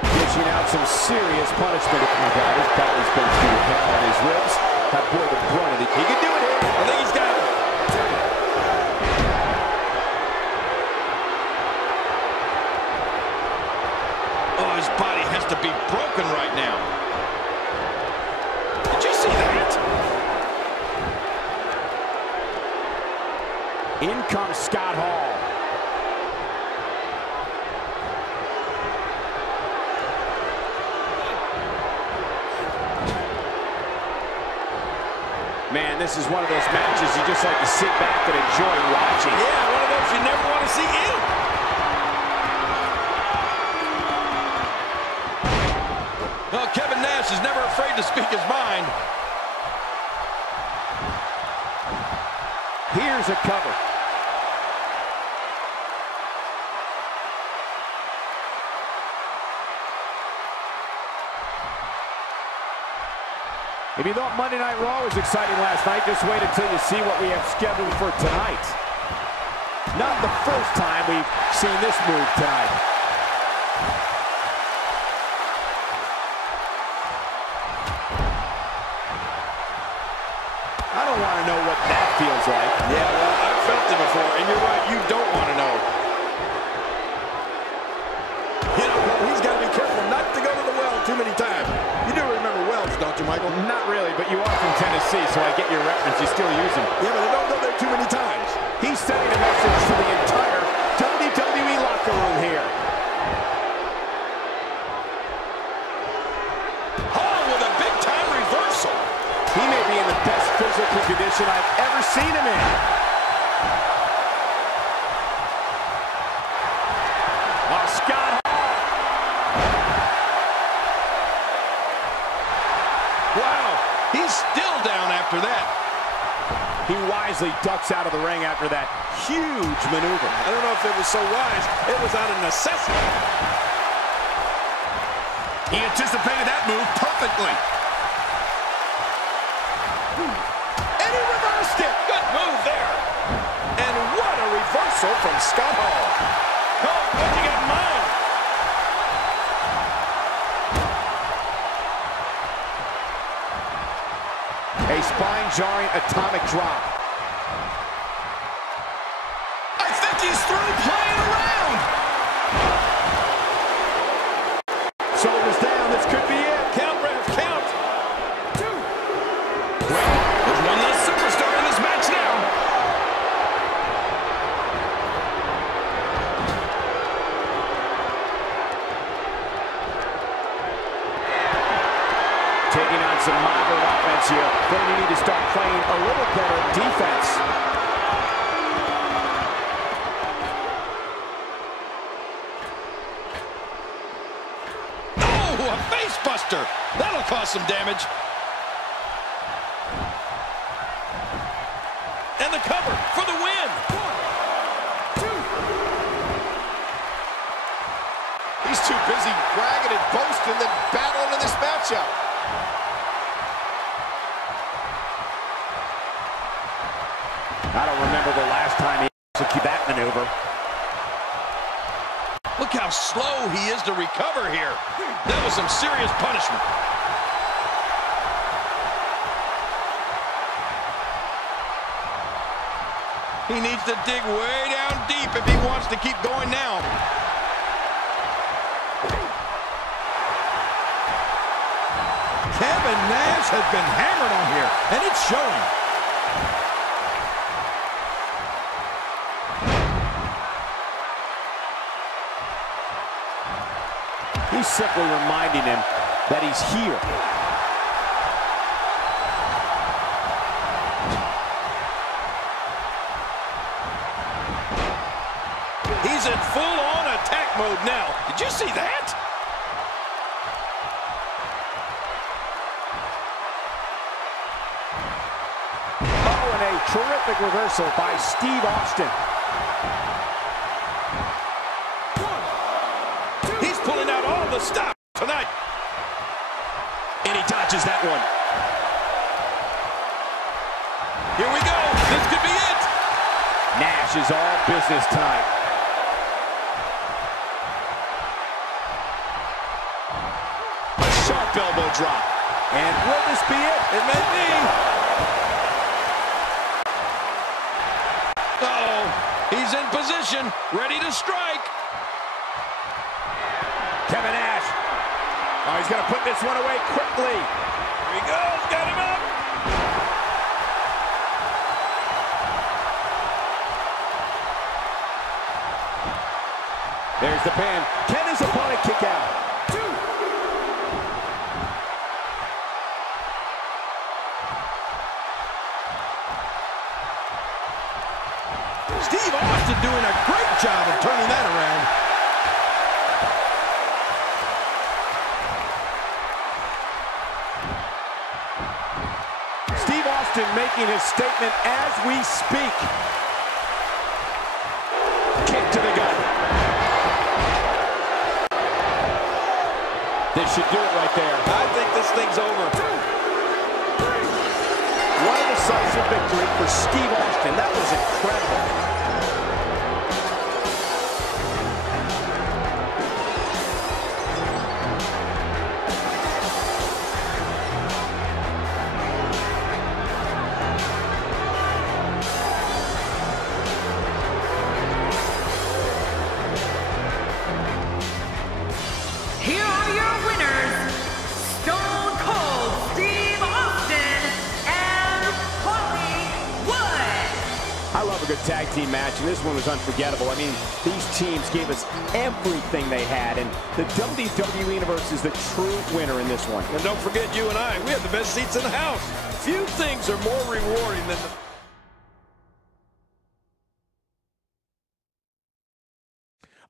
Dishing out some serious punishment. Oh my God, his body's been through hell, and his ribs have bore the brunt of it. He can do it here. I think he's got it. Oh, his body has to be broken right now. Did you see that? In comes Scott Hall. Man, this is one of those matches you just like to sit back and enjoy watching. Yeah, one of those you never want to see end. Well, Kevin Nash is never afraid to speak his mind. Here's a cover. If you thought Monday Night Raw was exciting last night, just wait until you see what we have scheduled for tonight. Not the first time we've seen this move tonight. I don't want to know what that feels like. Yeah, well, I've felt it before, and you're right, you don't want to know. You know, he's got to be careful not to go to the well too many times. You do remember wells, don't you, Michael? Not really, but you are from Tennessee, so I get your reference. You still use them. Yeah, but they don't go there too many times. He's sending a message to the entire WWE locker room here. Hall with a big-time reversal. He may be in the best physical condition I've ever seen him in. Oh, Scott Hall. Wow, he's still down after that. He wisely ducks out of the ring after that huge maneuver. I don't know if it was so wise. It was out of necessity. He anticipated that move perfectly. And he reversed it. Good move there. And what a reversal from Scott Hall. Oh, what you got in mind? A spine-jarring atomic drop. I think he's through playing around. Shoulders down, this could be it. Count, ref, count. There's one less superstar in this match now. Taking on some moderate offense here. Going to need to start playing a little better defense. Oh, a face buster. That'll cause some damage. And the cover for the win. 1, 2. busy bragging and boasting than battling in this matchup. I don't remember the last time he executed that maneuver. Look how slow he is to recover here. That was some serious punishment. He needs to dig way down deep if he wants to keep going now. Kevin Nash has been hammered on here, and it's showing. He's simply reminding him that he's here. He's in full-on attack mode now. Did you see that? Oh, and a terrific reversal by Steve Austin. He's pulling out all the stops tonight. And he dodges that one. Here we go. This could be it. Nash is all business tonight. A sharp elbow drop. And will this be it? It may be. Uh-oh. He's in position, ready to strike. Kevin Nash. Oh, he's going to put this one away quickly. Here he goes. Got him up. There's the pin. Can his opponent kick out? Steve Austin doing a great job of turning that around. Steve Austin making his statement as we speak. Kick to the gut. This should do it right there. I think this thing's over. What a decisive victory for Steve Austin. That was incredible. Here are your winners, Stone Cold Steve Austin and Hollywood. I love a good tag team match, and this one was unforgettable. I mean, these teams gave us everything they had, and the WWE Universe is the true winner in this one. And don't forget, you and I, we have the best seats in the house. Few things are more rewarding than the...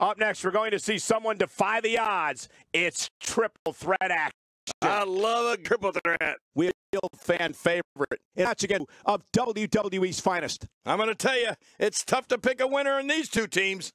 Up next, we're going to see someone defy the odds. It's triple threat action. I love a triple threat. We're a fan favorite. And that's again of WWE's finest. I'm going to tell you, it's tough to pick a winner in these two teams.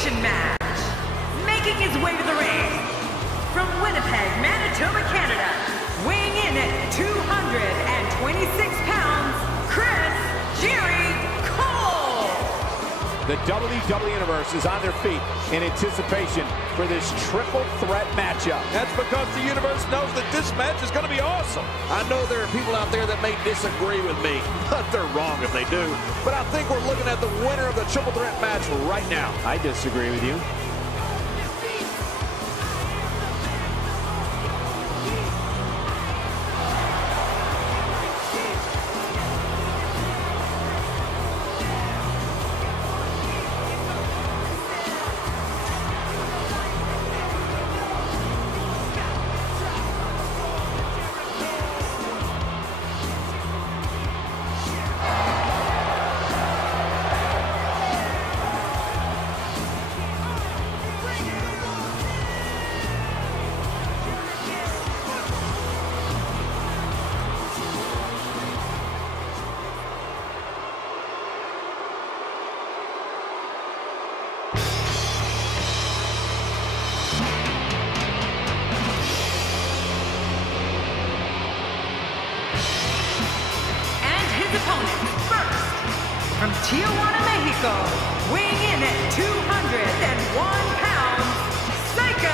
elimination match. Making his way to the ring from Winnipeg, Manitoba, Canada, weighing in at 226 pounds, Chris Jerry Cole. The WWE Universe is on their feet in anticipation for this triple threat matchup. That's because the universe knows that this match is going to be awesome. I know there are people out there that may disagree with me, but they're wrong if they do. But I think we're looking at the winner of the triple threat match right now. I disagree with you. From Tijuana, Mexico, weighing in at 201 pounds, Psycho.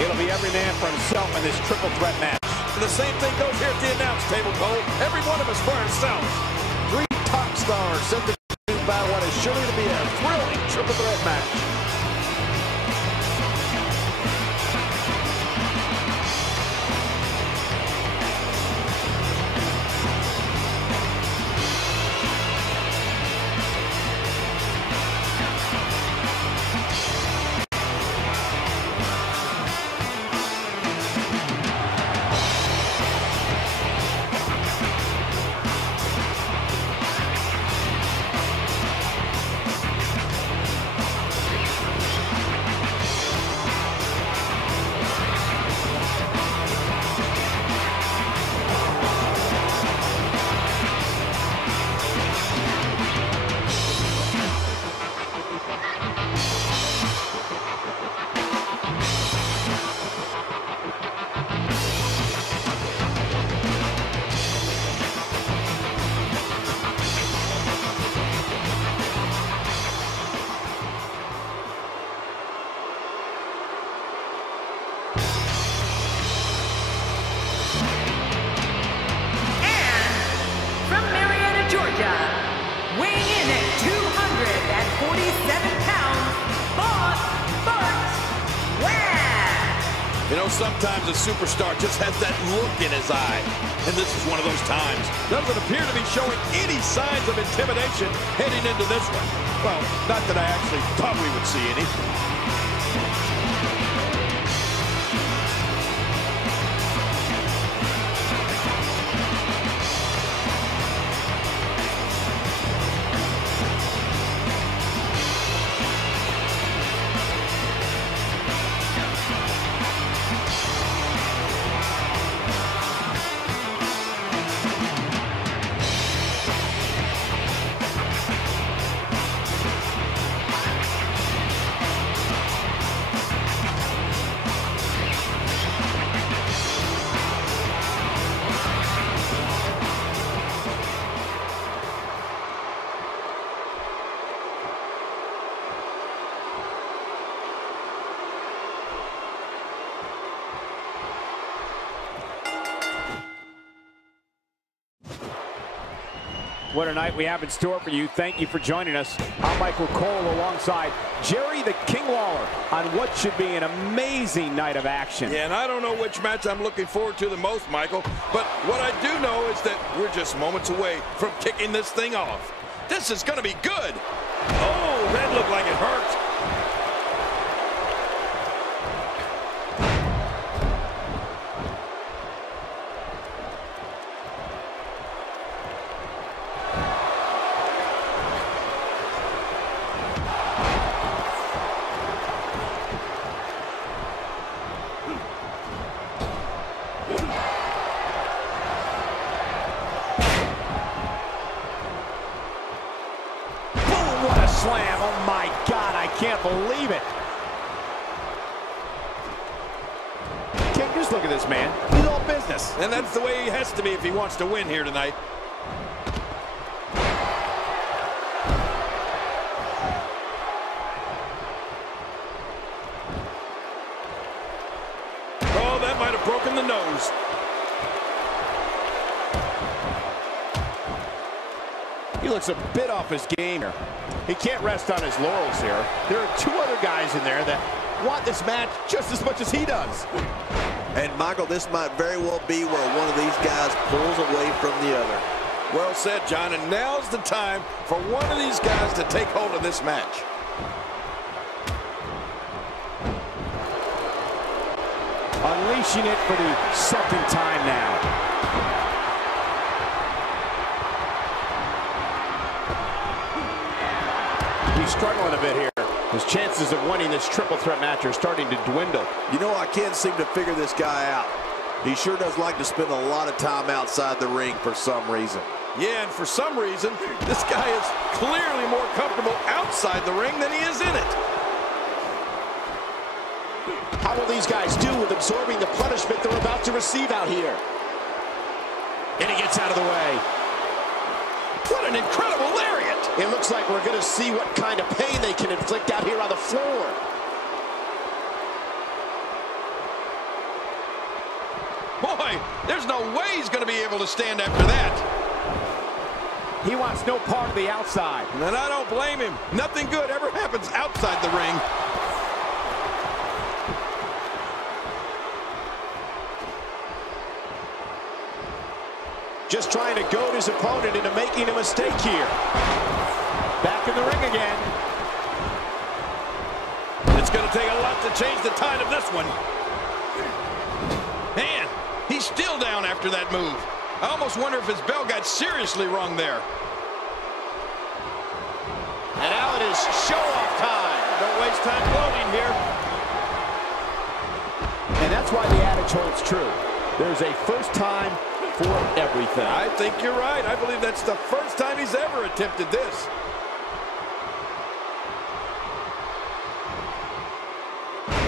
It'll be every man for himself in this triple threat match. And the same thing goes here at the announce table, Cole. Every one of us for ourselves. 3 top stars set to battle what is surely to be a thrilling triple threat match. Georgia, weighing in at 247 pounds, Boss Bart Webb. You know, sometimes a superstar just has that look in his eye. And this is one of those times. Doesn't appear to be showing any signs of intimidation heading into this one. Well, not that I actually thought we would see any. What a night we have in store for you. Thank you for joining us. I'm Michael Cole alongside Jerry the King Lawler on what should be an amazing night of action. Yeah, and I don't know which match I'm looking forward to the most, Michael, but what I do know is that we're just moments away from kicking this thing off. This is going to be good. Oh, that looked like it hurt. Slam. Oh my God, I can't can't believe it. King, just look at this man. He's all business. And that's the way he has to be if he wants to win here tonight. Oh, that might have broken the nose. He looks a bit off his game here. He can't rest on his laurels here. There are two other guys in there that want this match just as much as he does. And Michael, this might very well be where one of these guys pulls away from the other. Well said, John, and now's the time for one of these guys to take hold of this match. Unleashing it for the second time now. He's struggling a bit here. His chances of winning this triple threat match are starting to dwindle. You know, I can't seem to figure this guy out. He sure does like to spend a lot of time outside the ring for some reason. Yeah, and for some reason, this guy is clearly more comfortable outside the ring than he is in it. How will these guys do with absorbing the punishment they're about to receive out here? And he gets out of the way. What an incredible lariat! It looks like we're going to see what kind of pain they can inflict out here on the floor. Boy, there's no way he's going to be able to stand after that. He wants no part of the outside. And I don't blame him. Nothing good ever happens outside the ring. Just trying to goad his opponent into making a mistake here. Back in the ring again. It's going to take a lot to change the tide of this one. Man, he's still down after that move. I almost wonder if his bell got seriously wrong there. And now it is show-off time. Don't waste time gloating here. And that's why the adage holds true. There's a first time for everything. I think you're right. I believe that's the first time he's ever attempted this.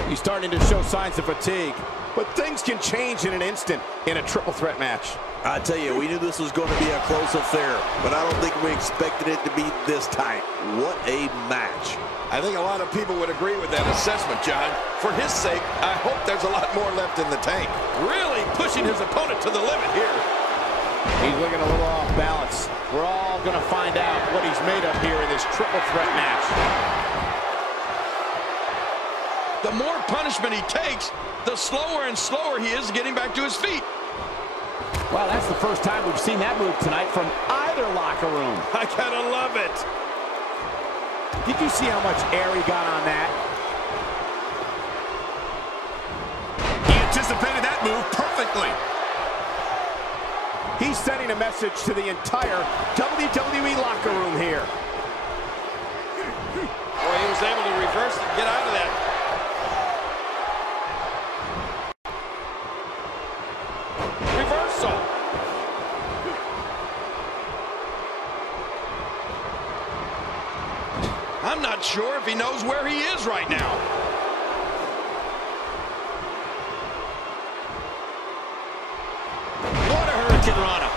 He's starting to show signs of fatigue, but things can change in an instant in a triple threat match. I tell you, we knew this was going to be a close affair, but I don't think we expected it to be this tight. What a match. I think a lot of people would agree with that assessment, John. For his sake, I hope there's a lot more left in the tank. Really pushing his opponent to the limit here. He's looking a little off balance. We're all going to find out what he's made of here in this triple threat match. The more punishment he takes, the slower and slower he is getting back to his feet. Well, that's the first time we've seen that move tonight from either locker room. I gotta love it. Did you see how much air he got on that? He anticipated that move perfectly. He's sending a message to the entire WWE locker room here. Boy, he was able to reverse it and get out of that. Reversal. I'm not sure if he knows where he is right now. What a Hurricane Rana.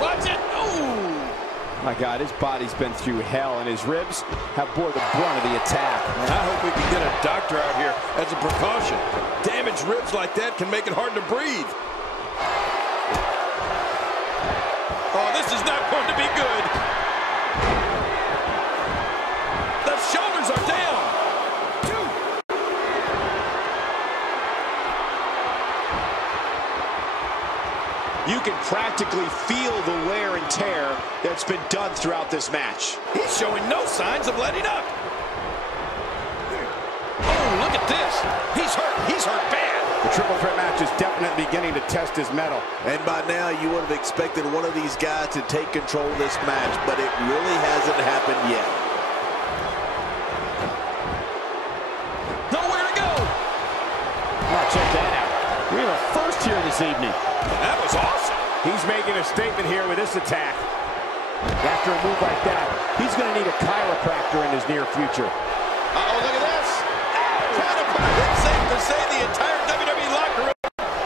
Watch it. Oh! My God, his body's been through hell, and his ribs have bore the brunt of the attack. And I hope we can get a doctor out here as a precaution. Damaged ribs like that can make it hard to breathe. Oh, this is not going to be good. The shoulders are down. You can practically feel the wear and tear that's been done throughout this match. He's showing no signs of letting up. Oh, look at this. He's hurt. He's hurt bad. The triple threat match is definitely beginning to test his mettle. And by now, you would have expected one of these guys to take control of this match, but it really hasn't happened yet. Nowhere to go. Oh, check that out. We have a first here this evening. That was awesome. He's making a statement here with this attack. After a move like that, he's going to need a chiropractor in his near future. Uh-oh, look at this. Trying to put a hit safe to say the entire WWE locker room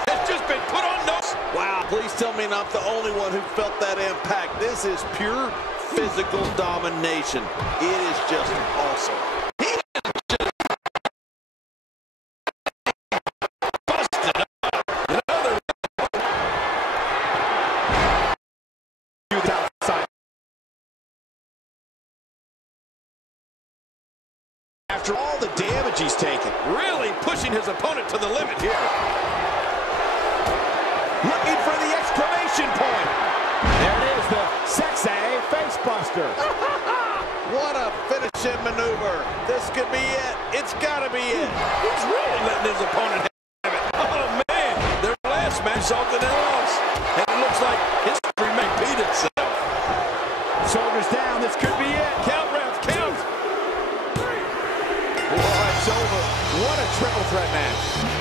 has just been put on notice. Wow, please tell me I'm not the only one who felt that impact. This is pure physical domination. It is just awesome. After all the damage he's taken. Really pushing his opponent to the limit here. Looking for the exclamation point. There it is, the sexy face buster. What a finishing maneuver. This could be it. It's got to be it. He's really letting his opponent have it. Oh, man. Their last match resulted in a loss. And it looks like history may repeat itself. Shoulders down. This could be it. Count, ref, count. Oh, it's over. What a triple threat match.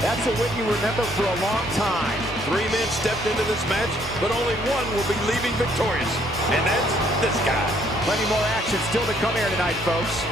That's a win you remember for a long time. 3 men stepped into this match, but only one will be leaving victorious. And that's this guy. Plenty more action still to come here tonight, folks.